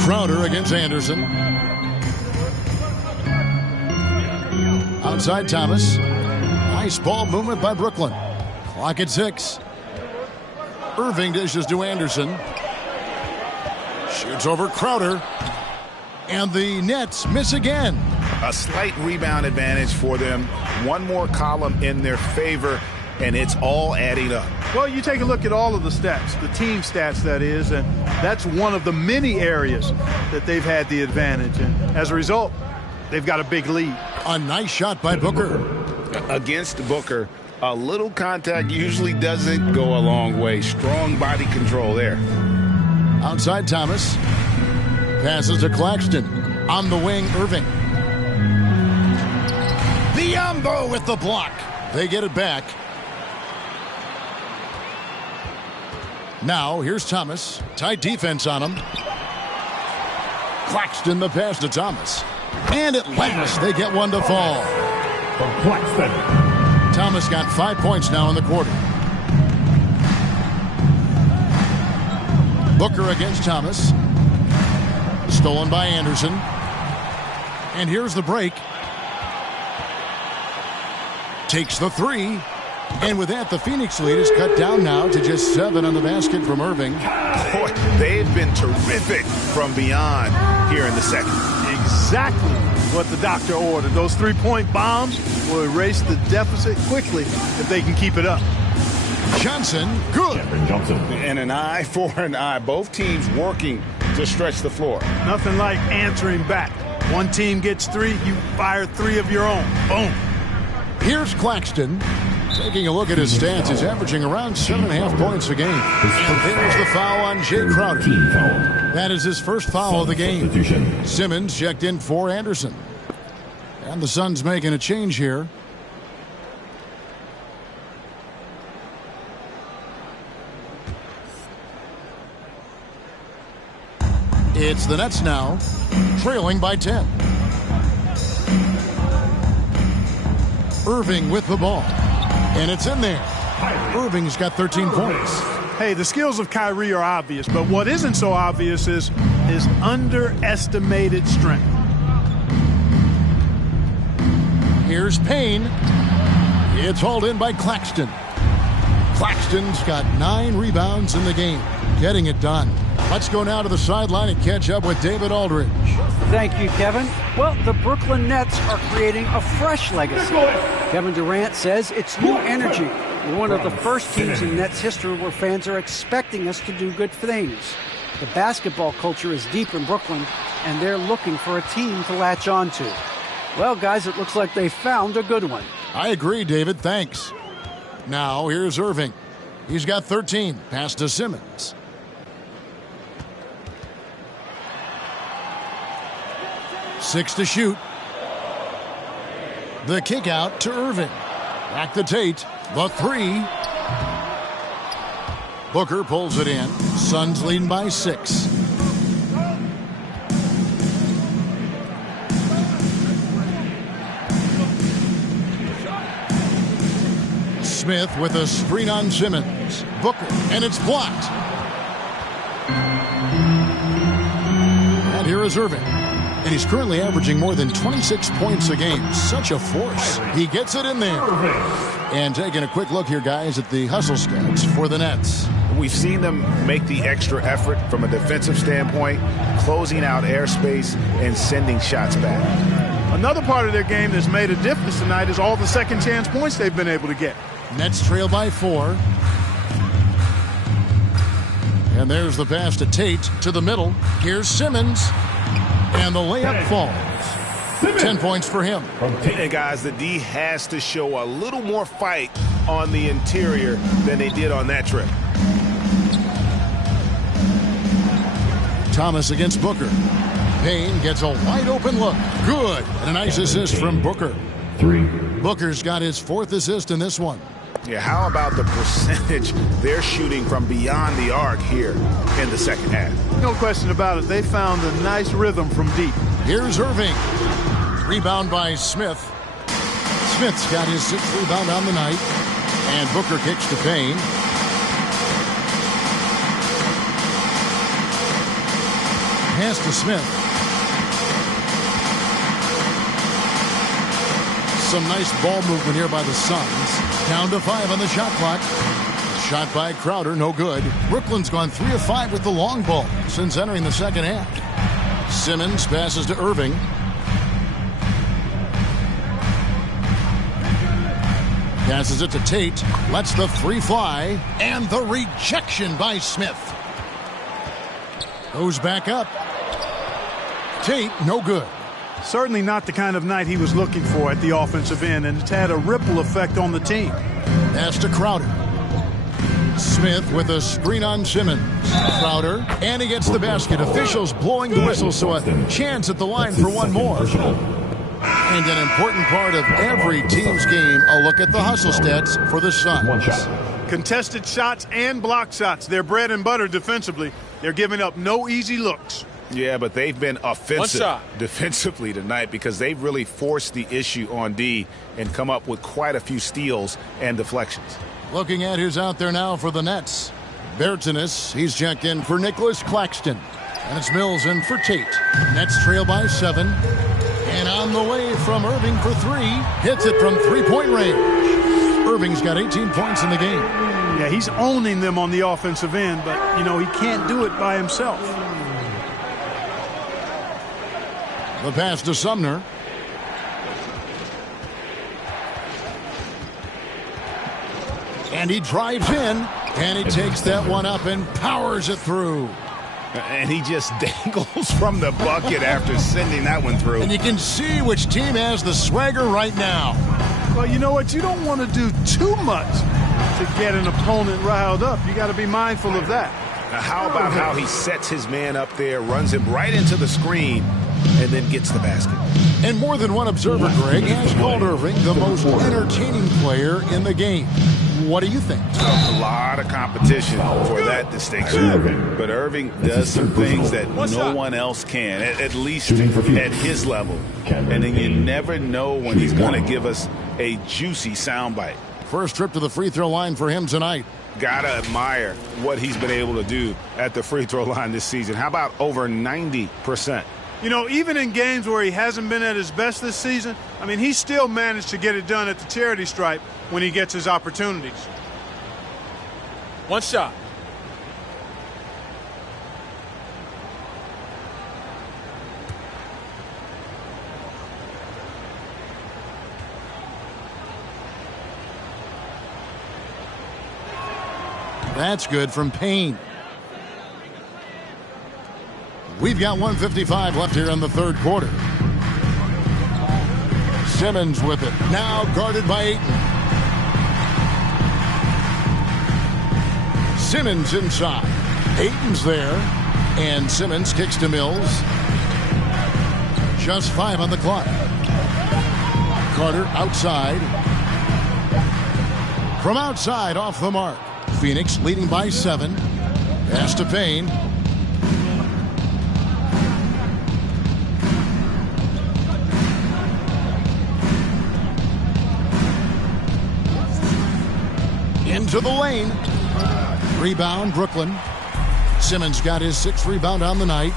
Crowder against Anderson. Outside Thomas. Nice ball movement by Brooklyn. Clock at 6. Irving dishes to Anderson. Shoots over Crowder. And the Nets miss again. A slight rebound advantage for them. One more column in their favor, and it's all adding up. Well, you take a look at all of the stats, the team stats, that is, and that's one of the many areas that they've had the advantage. And as a result, they've got a big lead. A nice shot by Booker. Against Booker, a little contact usually doesn't go a long way. Strong body control there. Outside Thomas. Passes to Claxton. On the wing, Irving. Biyombo with the block. They get it back. Now, here's Thomas. Tight defense on him. Claxton the pass to Thomas. And at last, they get one to fall. From Claxton. Thomas got 5 points now in the quarter. Booker against Thomas. Stolen by Anderson. And here's the break. Takes the three. And with that, the Phoenix lead is cut down now to just 7 on the basket from Irving. Boy, they've been terrific from beyond here in the second. Exactly what the doctor ordered. Those three-point bombs will erase the deficit quickly if they can keep it up. Johnson, good. Johnson. And an eye for an eye. Both teams working to stretch the floor. Nothing like answering back. One team gets 3, you fire 3 of your own. Boom. Here's Claxton. Taking a look at his stats, he's averaging around 7.5 points a game. And there's the foul on Jay Crowder. That is his first foul of the game. Simmons checked in for Anderson. And the Suns making a change here. It's the Nets now, trailing by 10. Irving with the ball. And it's in there. Irving's got 13 points. Hey, the skills of Kyrie are obvious, but what isn't so obvious is his underestimated strength. Here's Payne. It's hauled in by Claxton. Claxton's got 9 rebounds in the game, getting it done. Let's go now to the sideline and catch up with David Aldridge. Thank you, Kevin. Well, the Brooklyn Nets are creating a fresh legacy. Kevin Durant says it's new energy. We're one of the first teams in Nets history where fans are expecting us to do good things. The basketball culture is deep in Brooklyn, and they're looking for a team to latch on to. Well, guys, it looks like they found a good one. I agree, David. Thanks. Now, here's Irving. He's got 13. Pass to Simmons. Six to shoot. The kick out to Irving. Back to Tate. The 3. Booker pulls it in. Suns leading by 6. Smith with a screen on Simmons. Booker, and it's blocked. And here is Irving. And he's currently averaging more than 26 points a game. Such a force. He gets it in there. And taking a quick look here, guys, at the hustle stats for the Nets. We've seen them make the extra effort from a defensive standpoint, closing out airspace and sending shots back. Another part of their game that's made a difference tonight is all the second chance points they've been able to get. Nets trail by 4. And there's the pass to Tate to the middle. Here's Simmons. And the layup falls. 10 points for him. And guys, the D has to show a little more fight on the interior than they did on that trip. Thomas against Booker. Payne gets a wide open look. Good. And a nice assist from Booker. 3. Booker's got his 4th assist in this one. Yeah, how about the percentage they're shooting from beyond the arc here in the second half? No question about it. They found a nice rhythm from deep. Here's Irving. Rebound by Smith. Smith's got his 6th rebound on the night. And Booker kicks to Payne. Pass to Smith. Some nice ball movement here by the Suns. Down to 5 on the shot clock. Shot by Crowder, no good. Brooklyn's gone 3 of 5 with the long ball since entering the second half. Simmons passes to Irving. Passes it to Tate. Lets the 3 fly. And the rejection by Smith. Goes back up. Tate, no good. Certainly not the kind of night he was looking for at the offensive end, and it's had a ripple effect on the team. Pass to Crowder. Smith with a screen on Simmons. Crowder, and he gets the basket. Officials blowing the whistle, so a chance at the line for one more. And an important part of every team's game, a look at the hustle stats for the Suns. 1 shot. Contested shots and block shots. They're bread and butter defensively. They're giving up no easy looks. Yeah, but they've been offensive defensively tonight because they've really forced the issue on D and come up with quite a few steals and deflections. Looking at who's out there now for the Nets. Bertanis, he's checked in for Nicholas Claxton. And it's Mills in for Tate. Nets trail by 7. And on the way from Irving for 3. Hits it from 3-point range. Irving's got 18 points in the game. Yeah, he's owning them on the offensive end, but, you know, he can't do it by himself. The pass to Sumner. And he drives in, and he takes that one up and powers it through. And he just dangles from the bucket after sending that one through. And you can see which team has the swagger right now. Well, you know what? You don't want to do too much to get an opponent riled up. You got to be mindful of that. Now, how about how he sets his man up there, runs him right into the screen, and then gets the basket. And more than one observer, Greg, has called Irving the most entertaining player in the game. What do you think? A lot of competition for that distinction. But Irving does some things that no one else can, at least at his level. And then you never know when he's going to give us a juicy soundbite. First trip to the free throw line for him tonight. Gotta admire what he's been able to do at the free throw line this season. How about over 90%? You know, even in games where he hasn't been at his best this season, I mean, he still managed to get it done at the charity stripe when he gets his opportunities. 1 shot. That's good from Payne. We've got 1:55 left here in the third quarter. Simmons with it. Now guarded by Ayton. Simmons inside. Ayton's there. And Simmons kicks to Mills. Just 5 on the clock. Carter outside. From outside off the mark. Phoenix leading by 7. Pass to Payne. Into the lane. Rebound, Brooklyn. Simmons got his 6th rebound on the night.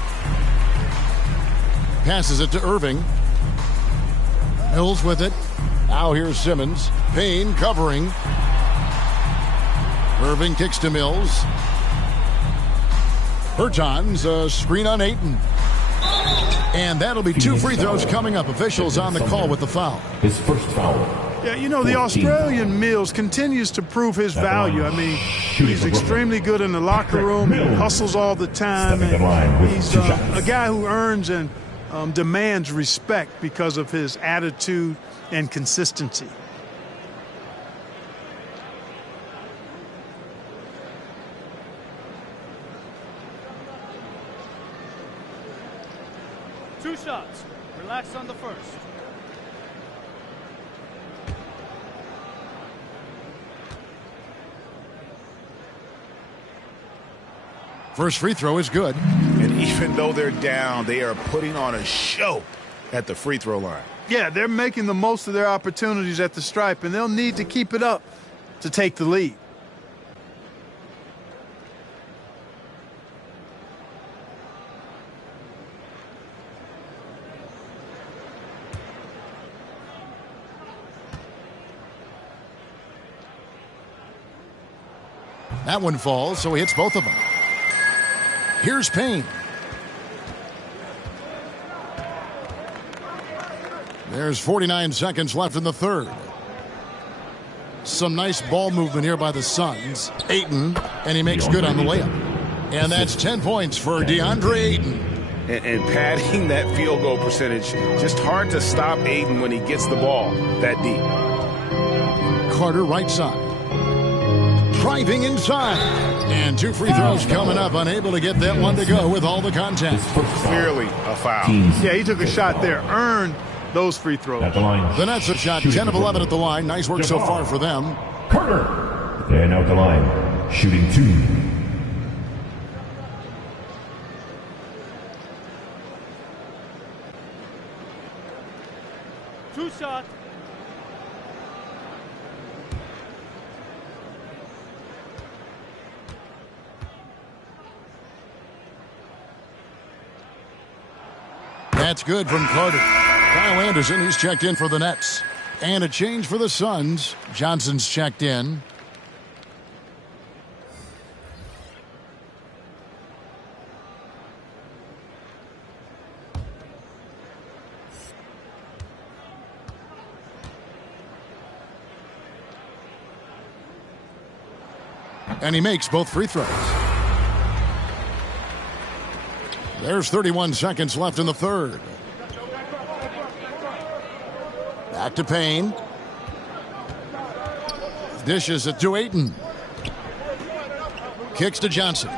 Passes it to Irving. Mills with it. Now here's Simmons. Payne covering. Irving kicks to Mills. Bertans, a screen on Ayton. And that'll be 2 free throws coming up. Officials on the call with the foul. His first foul. Yeah, you know, the Australian Mills continues to prove his value. I mean, he's extremely good in the locker room. He hustles all the time. And he's a guy who earns and demands respect because of his attitude and consistency. Two shots. Relax on the first. First free throw is good. And even though they're down, they are putting on a show at the free throw line. Yeah, they're making the most of their opportunities at the stripe, and they'll need to keep it up to take the lead. That one falls, so he hits both of them. Here's Payne. There's 49 seconds left in the third. Some nice ball movement here by the Suns. Ayton, and he makes good on the layup. And that's 10 points for DeAndre Ayton. And padding that field goal percentage, just hard to stop Ayton when he gets the ball that deep. Carter right side. Driving inside. And two free throws coming up. Unable to get that one to go with all the contact. Clearly a foul. Yeah, he took a shot there. Earned those free throws. At the line. The Nets have shot 10 of 11 at the line. Nice work so far for them. Carter. And out the line. Shooting 2. Two shots. That's good from Carter. Kyle Anderson, he's checked in for the Nets. And a change for the Suns. Johnson's checked in. And he makes both free throws. There's 31 seconds left in the third. Back to Payne. Dishes it to Ayton. Kicks to Johnson.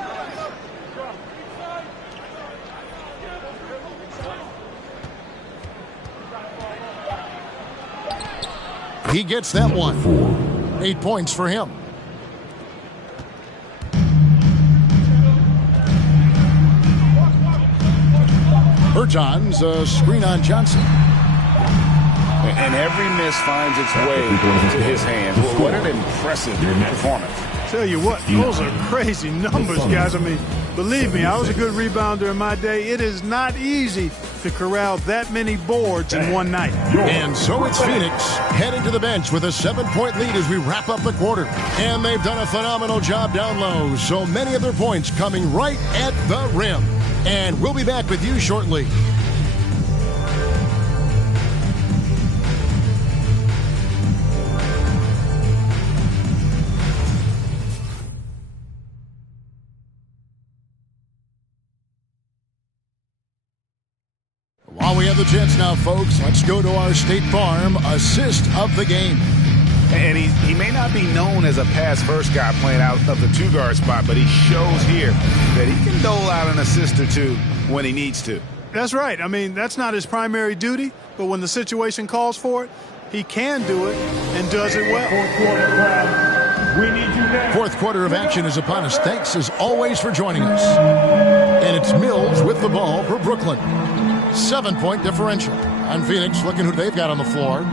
He gets that one. 8 points for him. Bertans, a screen on Johnson. And every miss finds its way to his hands. Well, what an impressive performance. Tell you what, those are crazy numbers, guys. I mean, believe me, I was a good rebounder in my day. It is not easy to corral that many boards in one night. And so it's Phoenix heading to the bench with a 7-point lead as we wrap up the quarter. And they've done a phenomenal job down low. So many of their points coming right at the rim. And we'll be back with you shortly. While we have the chance now, folks, let's go to our State Farm assist of the game. And he may not be known as a pass-first guy playing out of the two-guard spot, but he shows here that he can dole out an assist or two when he needs to. That's right. I mean, that's not his primary duty, but when the situation calls for it, he can do it and does it well. Fourth quarter, crowd. We need you now. Fourth quarter of action is upon us. Thanks, as always, for joining us. And it's Mills with the ball for Brooklyn. 7-point differential. On Phoenix, looking who they've got on the floor.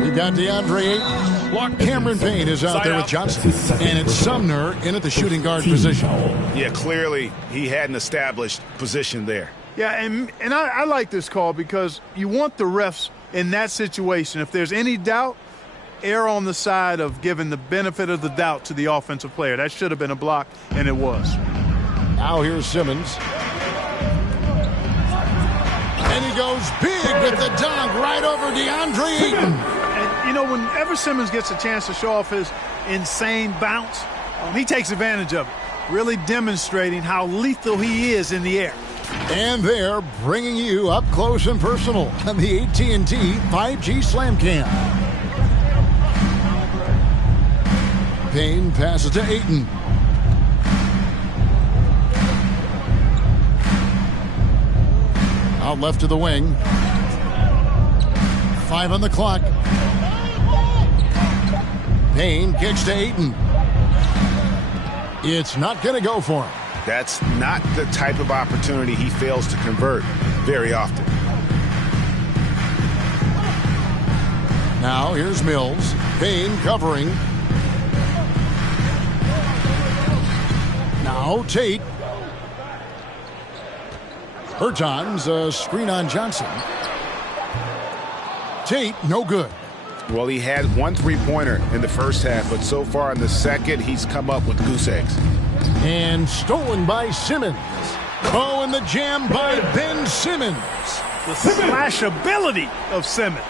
We've got DeAndre Ayton. Cameron Payne is out there with Johnson. And it's Sumner in at the shooting guard position. Yeah, clearly he had an established position there. Yeah, and I like this call because you want the refs in that situation. If there's any doubt, err on the side of giving the benefit of the doubt to the offensive player. That should have been a block, and it was. Now here's Simmons. And he goes big with the dunk right over DeAndre Ayton. You know, whenever Simmons gets a chance to show off his insane bounce, he takes advantage of it, really demonstrating how lethal he is in the air. And they're bringing you up close and personal on the AT&T 5G Slam Cam. Payne passes to Ayton. Out left to the wing. 5 on the clock. Payne kicks to Ayton. It's not going to go for him. That's not the type of opportunity he fails to convert very often. Now here's Mills. Payne covering. Now Tate. Bertans, a screen on Johnson. Tate, no good. Well, he had 1 3-pointer in the first half, but so far in the second, he's come up with goose eggs. And stolen by Simmons. Oh, and the jam by Ben Simmons. The splash ability of Simmons,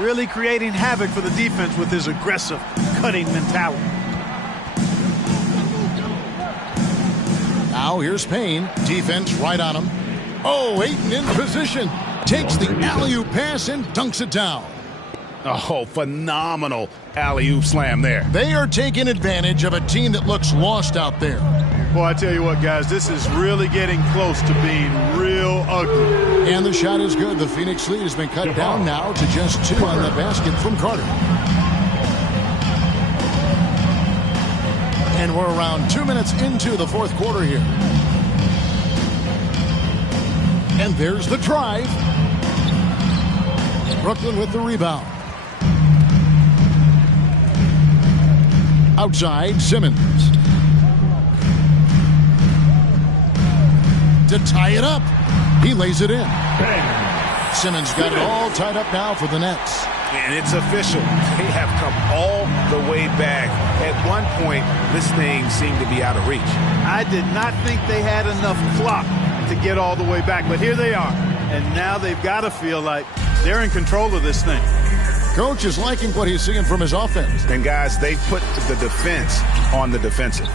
really creating havoc for the defense with his aggressive, cutting mentality. Now here's Payne. Defense right on him. Oh, Ayton in position. Takes the alley-oop pass and dunks it down. Oh, phenomenal alley-oop slam there. They are taking advantage of a team that looks lost out there. Boy, I tell you what, guys, this is really getting close to being real ugly. And the shot is good. The Phoenix lead has been cut down now to just 2 on the basket from Carter. And we're around 2 minutes into the fourth quarter here. And there's the drive. Brooklyn with the rebound. Outside, Simmons. To tie it up. He lays it in. Simmons got it all tied up now for the Nets. And it's official. They have come all the way back. At one point, this thing seemed to be out of reach. I did not think they had enough clock to get all the way back, but here they are. And now they've got to feel like they're in control of this thing. Coach is liking what he's seeing from his offense. And, guys, they've put the defense on the defensive.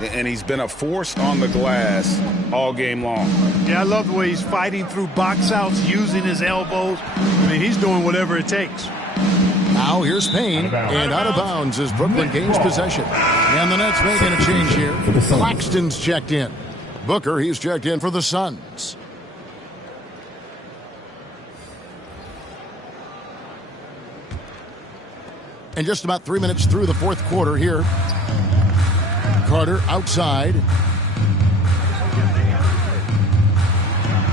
And he's been a force on the glass all game long. Yeah, I love the way he's fighting through box outs, using his elbows. I mean, he's doing whatever it takes. Now here's Payne, and out of bounds as Brooklyn gains possession. And the Nets making a change here. Claxton's checked in. Booker, he's checked in for the Suns. And just about 3 minutes through the fourth quarter here. Carter outside.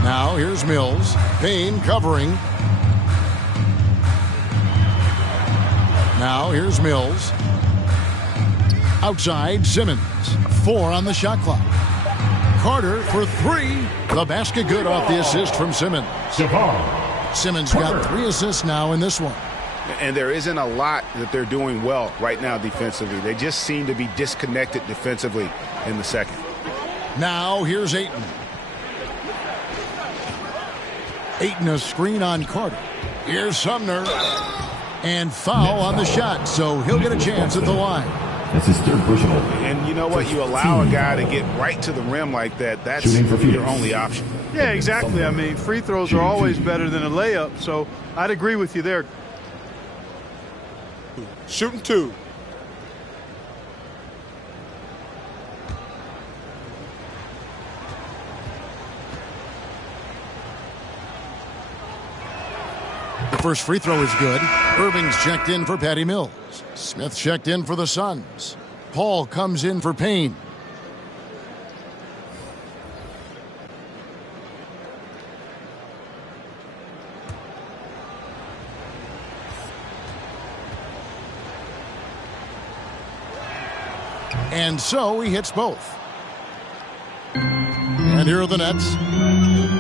Now here's Mills. Payne covering. Now here's Mills. Outside, Simmons. 4 on the shot clock. Carter for 3. The basket good off the assist from Simmons. Simmons got 3 assists now in this one. And there isn't a lot that they're doing well right now defensively. They just seem to be disconnected defensively in the second. Now here's Ayton. Ayton a screen on Carter. Here's Sumner. And foul on the shot, so he'll get a chance at the line. That's his 3rd personal. And you know what? You allow a guy to get right to the rim like that. That's your only option. Yeah, exactly. I mean, free throws are always better than a layup, so I'd agree with you there. Shooting 2. The first free throw is good. Irving's checked in for Patty Mills. Smith checked in for the Suns. Paul comes in for Payne. And so he hits both. And here are the Nets.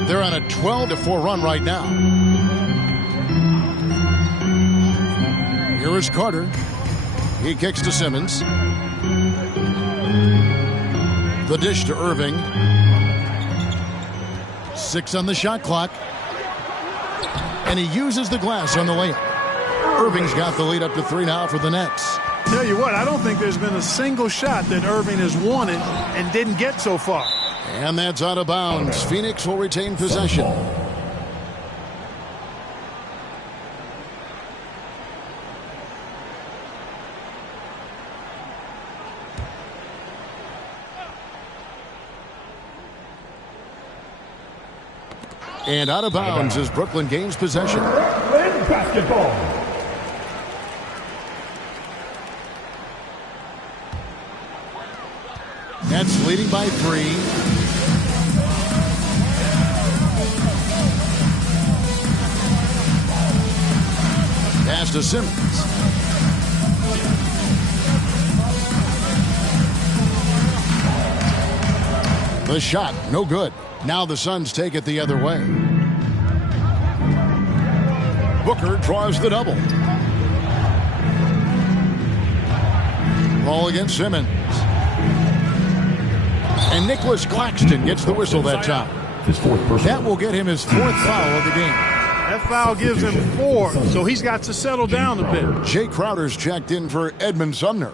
They're on a 12-4 run right now. Here is Carter. He kicks to Simmons. The dish to Irving. 6 on the shot clock. And he uses the glass on the layup. Irving's got the lead up to 3 now for the Nets. Tell you what, I don't think there's been a single shot that Irving has wanted and didn't get so far. And that's out of bounds. Phoenix will retain possession. And out of bounds as Brooklyn gains possession. Brooklyn basketball. Nets leading by 3. Pass to Simmons. The shot, no good. Now the Suns take it the other way. Booker draws the double. Ball against Simmons. And Nicholas Claxton gets the whistle that time. That will get him his 4th foul of the game. That foul gives him 4, so he's got to settle down a bit. Jay Crowder's checked in for Edmund Sumner.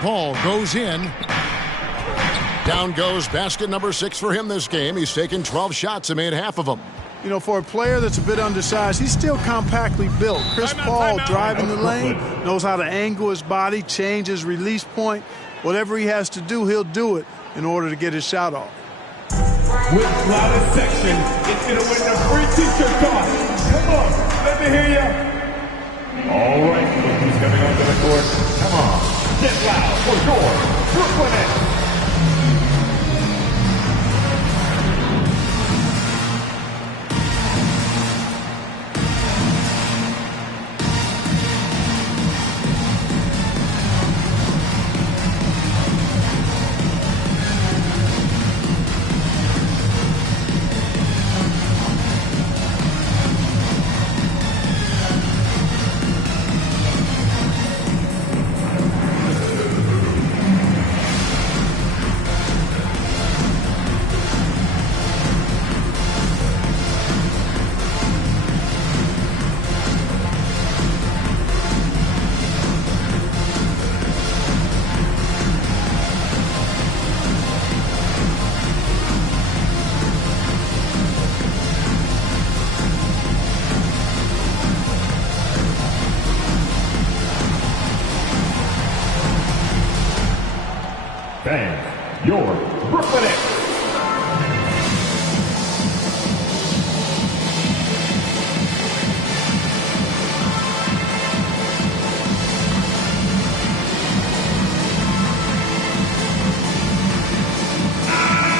Paul goes in. Down goes basket number 6 for him this game. He's taken 12 shots and made half of them. You know, for a player that's a bit undersized, he's still compactly built. Chris Paul driving the lane, knows how to angle his body, change his release point. Whatever he has to do, he'll do it in order to get his shot off. With loudest section, it's going to win the free t-shirt toss. Come on, let me hear you. All right, look who's coming onto the court. Come on, get loud for your Brooklyn Nets. Fans, your Brooklyn Nets.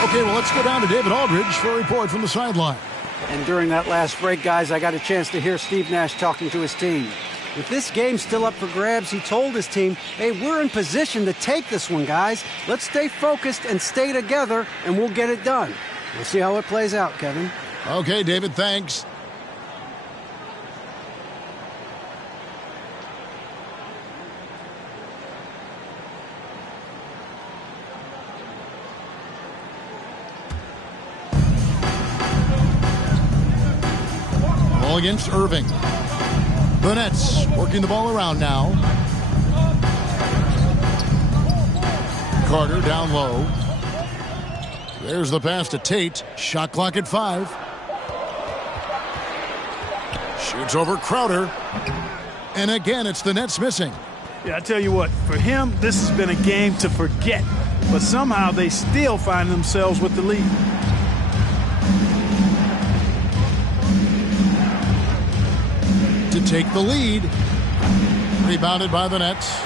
Okay, well, let's go down to David Aldridge for a report from the sideline. And during that last break, guys, I got a chance to hear Steve Nash talking to his team. With this game still up for grabs, he told his team, hey, we're in position to take this one, guys. Let's stay focused and stay together, and we'll get it done. We'll see how it plays out, Kevin. Okay, David, thanks. Ball against Irving. The Nets working the ball around now. Carter down low. There's the pass to Tate. Shot clock at 5. Shoots over Crowder. And again, it's the Nets missing. Yeah, I tell you what, for him, this has been a game to forget. But somehow they still find themselves with the lead. To take the lead. Rebounded by the Nets.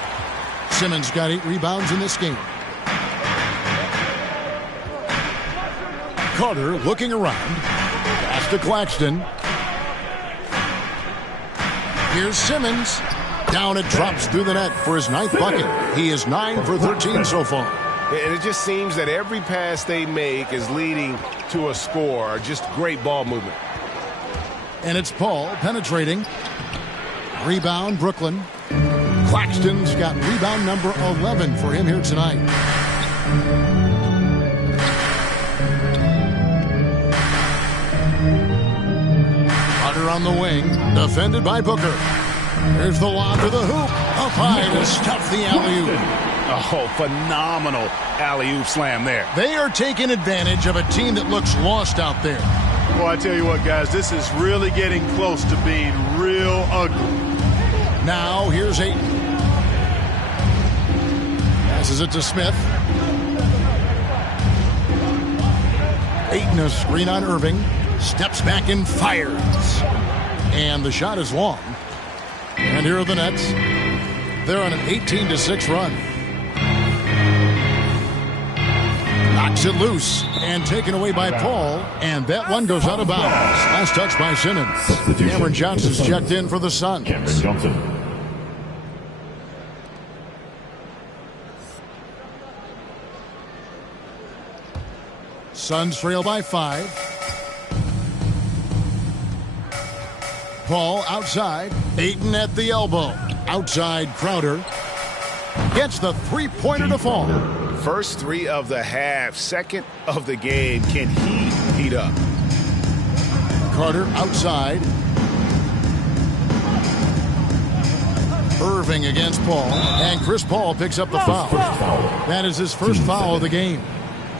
Simmons got 8 rebounds in this game. Carter looking around. Pass to Claxton. Here's Simmons. Down it drops through the net for his 9th bucket. He is 9 for 13 so far. And it just seems that every pass they make is leading to a score. Just great ball movement. And it's Paul penetrating. Rebound, Brooklyn. Claxton's got rebound number 11 for him here tonight. Carter on the wing, defended by Booker. Here's the lob to the hoop. Up high to stuff the alley-oop. Oh, phenomenal alley-oop slam there. They are taking advantage of a team that looks lost out there. Well, I tell you what, guys, this is really getting close to being real ugly. Now, here's Ayton. Passes it to Smith. Ayton, a screen on Irving. Steps back and fires. And the shot is long. And here are the Nets. They're on an 18-6 run. Knocks it loose and taken away by Paul. And that one goes out of bounds. Last touch by Simmons. Cameron Johnson's checked in for the Suns. Cameron Johnson. Suns trail by 5. Paul outside. Ayton at the elbow. Outside Crowder. Gets the three-pointer to fall. First three of the half, second of the game. Can he heat up? Carter outside. Irving against Paul. And Chris Paul picks up the foul. That is his first foul of the game.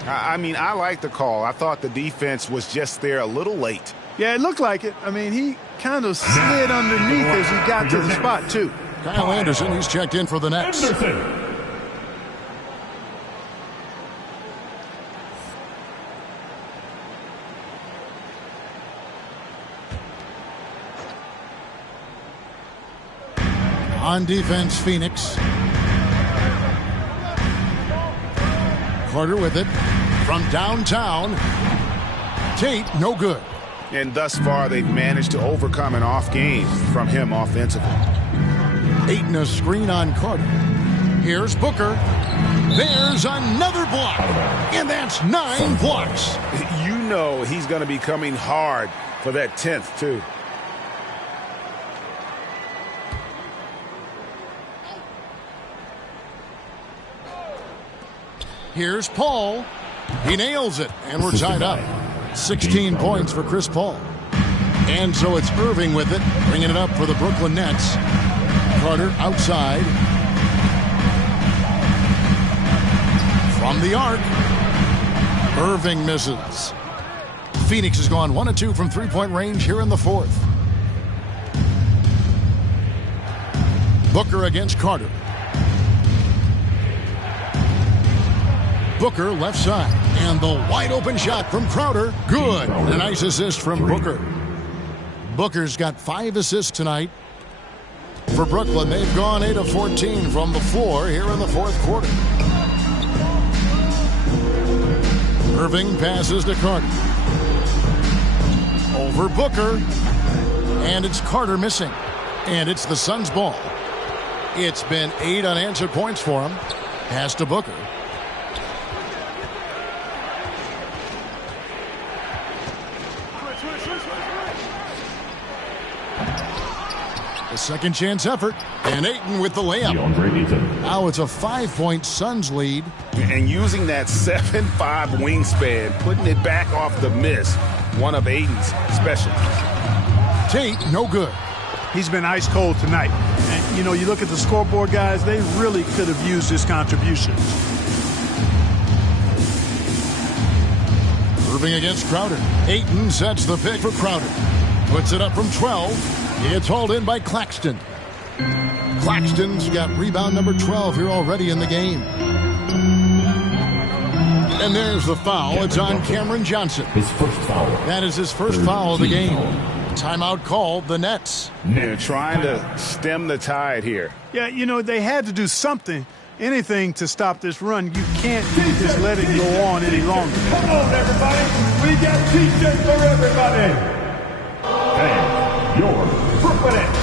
I mean, I like the call. I thought the defense was just there a little late. Yeah, it looked like it. I mean, he kind of slid underneath as he got to the spot, too. Kyle Anderson, he's checked in for the Nets. On defense, Phoenix. Carter with it. From downtown. Tate, no good. And thus far, they've managed to overcome an off game from him offensively. Ayton, a screen on Carter. Here's Booker. There's another block. And that's 9 blocks. You know he's going to be coming hard for that 10th, too. Here's Paul. He nails it, and we're tied up. 16 points for Chris Paul. And so it's Irving with it, bringing it up for the Brooklyn Nets. Carter outside. From the arc. Irving misses. Phoenix has gone 1 of 2 from three-point range here in the fourth. Booker against Carter. Booker left side. And the wide open shot from Crowder. Good. And a nice assist from Booker. Booker's got 5 assists tonight. For Brooklyn, they've gone 8 of 14 from the floor here in the fourth quarter. Irving passes to Carter. Over Booker. And it's Carter missing. And it's the Suns' ball. It's been 8 unanswered points for him. Pass to Booker. A second chance effort. And Ayton with the layup. Now it's a 5-point Suns lead. And using that 7'5 wingspan, putting it back off the miss. One of Ayton's specialties. Tate, no good. He's been ice cold tonight. And, you know, you look at the scoreboard, guys, they really could have used his contribution. Irving against Crowder. Ayton sets the pick for Crowder. Puts it up from 12. It's hauled in by Claxton. Claxton's got rebound number 12 here already in the game. And there's the foul. It's on Cameron Johnson. His first foul. That is his first foul of the game. Timeout called, the Nets. They're trying to stem the tide here. Yeah, you know, they had to do something, anything to stop this run. You can't just let it go on any longer. Come on, everybody. We got T-shirts for everybody. And your Brooklyn Nets.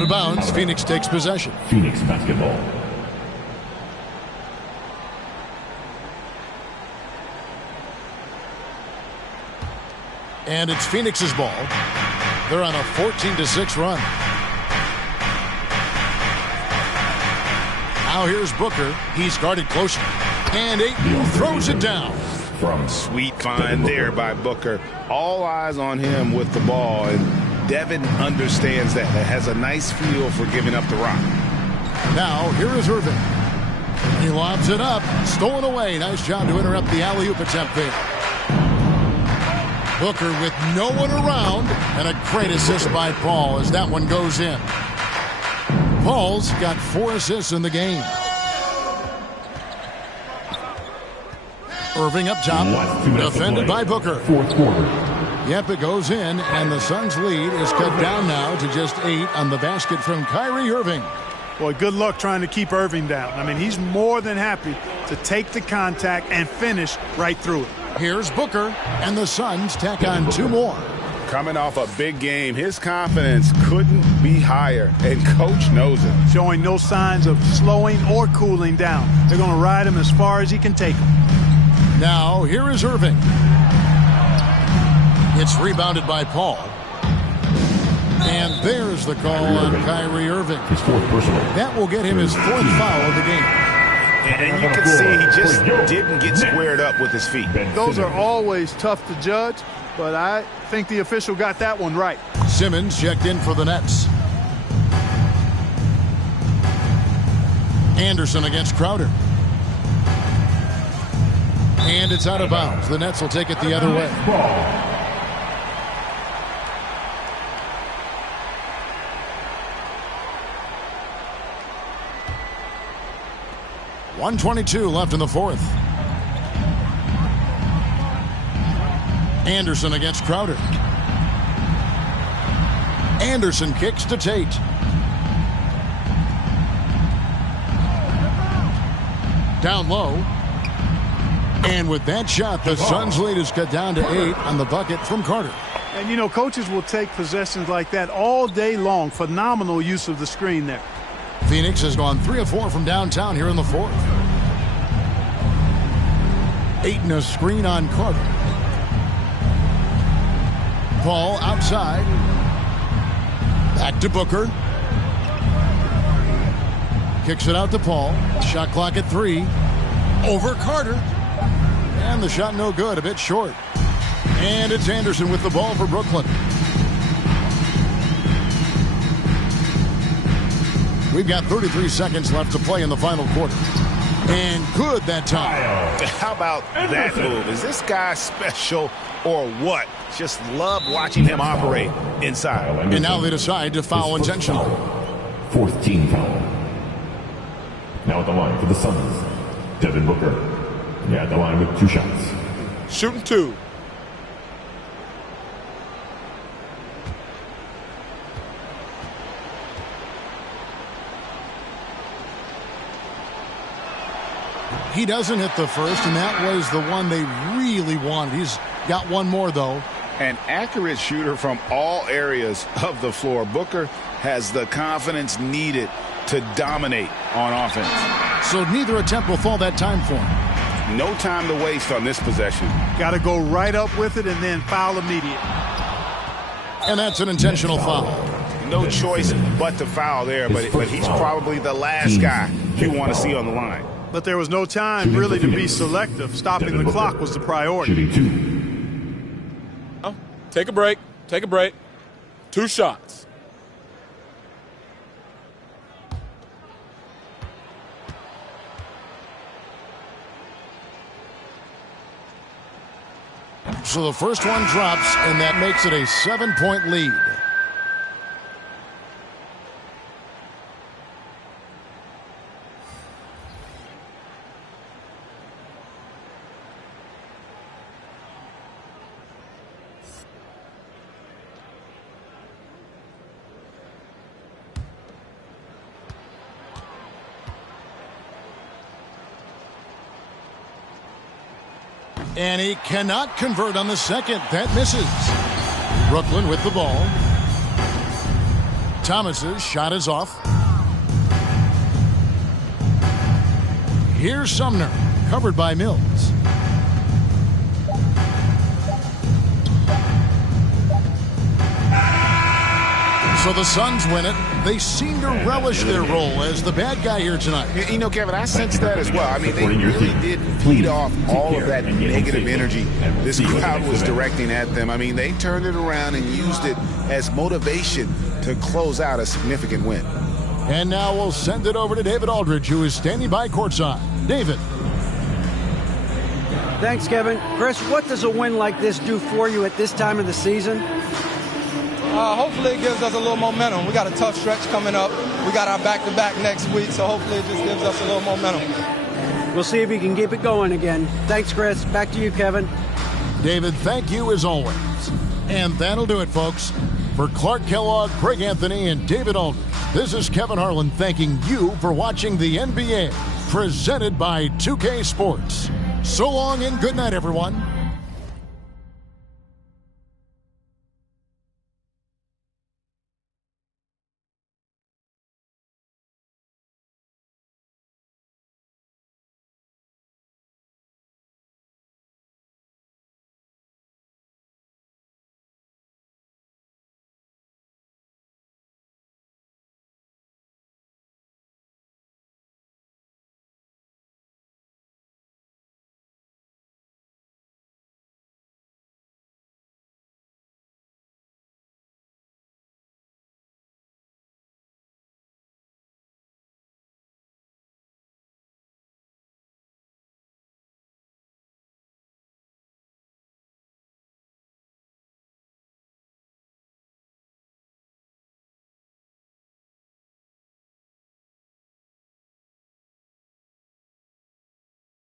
Out of bounds, Phoenix takes possession. Phoenix basketball. And it's Phoenix's ball. They're on a 14-6 run. Now here's Booker. He's guarded closer. And Ayton throws it down. Sweet find there by Booker. All eyes on him with the ball. And Devin understands that. Has a nice feel for giving up the rock. Now here is Irving. He lobs it up. Stolen away. Nice job to interrupt the alley-oop attempt there. Booker with no one around. And a great assist by Paul as that one goes in. Paul's got 4 assists in the game. Irving up top, defended by Booker. Fourth quarter. Yep, it goes in, and the Suns' lead is cut down now to just 8 on the basket from Kyrie Irving. Boy, good luck trying to keep Irving down. I mean, he's more than happy to take the contact and finish right through it. Here's Booker, and the Suns tack on 2 more. Coming off a big game, his confidence couldn't be higher, and Coach knows it. Showing no signs of slowing or cooling down. They're going to ride him as far as he can take him. Now, here is Irving. It's rebounded by Paul. And there's the call on Kyrie Irving. His 4th personal. That will get him his 4th foul of the game. And you can see he just didn't get squared up with his feet. Those are always tough to judge, but I think the official got that one right. Simmons checked in for the Nets. Anderson against Crowder. And it's out of bounds. The Nets will take it the other way. 1:22 left in the 4th. Anderson against Crowder. Anderson kicks to Tate. Down low. And with that shot, the Suns' lead is cut down to 8 on the bucket from Carter. And, you know, coaches will take possessions like that all day long. Phenomenal use of the screen there. Phoenix has gone 3 of 4 from downtown here in the 4th. Ayton a screen on Carter. Paul outside. Back to Booker. Kicks it out to Paul. Shot clock at 3. Over Carter. And the shot no good, a bit short. And it's Anderson with the ball for Brooklyn. We've got 33 seconds left to play in the final quarter. And good that time. How about that move? Is this guy special or what? Just love watching him operate inside. And now they decide to foul intentionally. 4th team foul. Now at the line for the Suns, Devin Booker. Yeah, at the line with 2 shots. Shooting 2. He doesn't hit the first, and that was the one they really wanted. He's got one more, though. An accurate shooter from all areas of the floor. Booker has the confidence needed to dominate on offense. So neither attempt will fall that time for him. No time to waste on this possession. Got to go right up with it and then foul immediate. And that's an intentional foul. No choice but to foul there, but he's probably the last guy you want to see on the line. But there was no time really to be selective. Stopping the clock was the priority. Oh, take a break. Take a break. 2 shots. So the first one drops, and that makes it a 7-point lead. And he cannot convert on the second. That misses. Brooklyn with the ball. Thomas's shot is off. Here's Sumner, covered by Mills. So the Suns win it. They seem to relish their role as the bad guy here tonight. You know, Kevin, I sense that as well. I mean, they really did feed off all of that negative energy this crowd was directing at them. I mean, they turned it around and used it as motivation to close out a significant win. And now we'll send it over to David Aldridge, who is standing by courtside. David. Thanks, Kevin. Chris, what does a win like this do for you at this time of the season? Hopefully it gives us a little momentum. We got a tough stretch coming up. We got our back-to-back next week, so hopefully it just gives us a little momentum. We'll see if we can keep it going again. Thanks, Chris. Back to you, Kevin. David, thank you as always. And that'll do it, folks. For Clark Kellogg, Greg Anthony, and David Aldridge, this is Kevin Harlan thanking you for watching the NBA, presented by 2K Sports. So long and good night, everyone.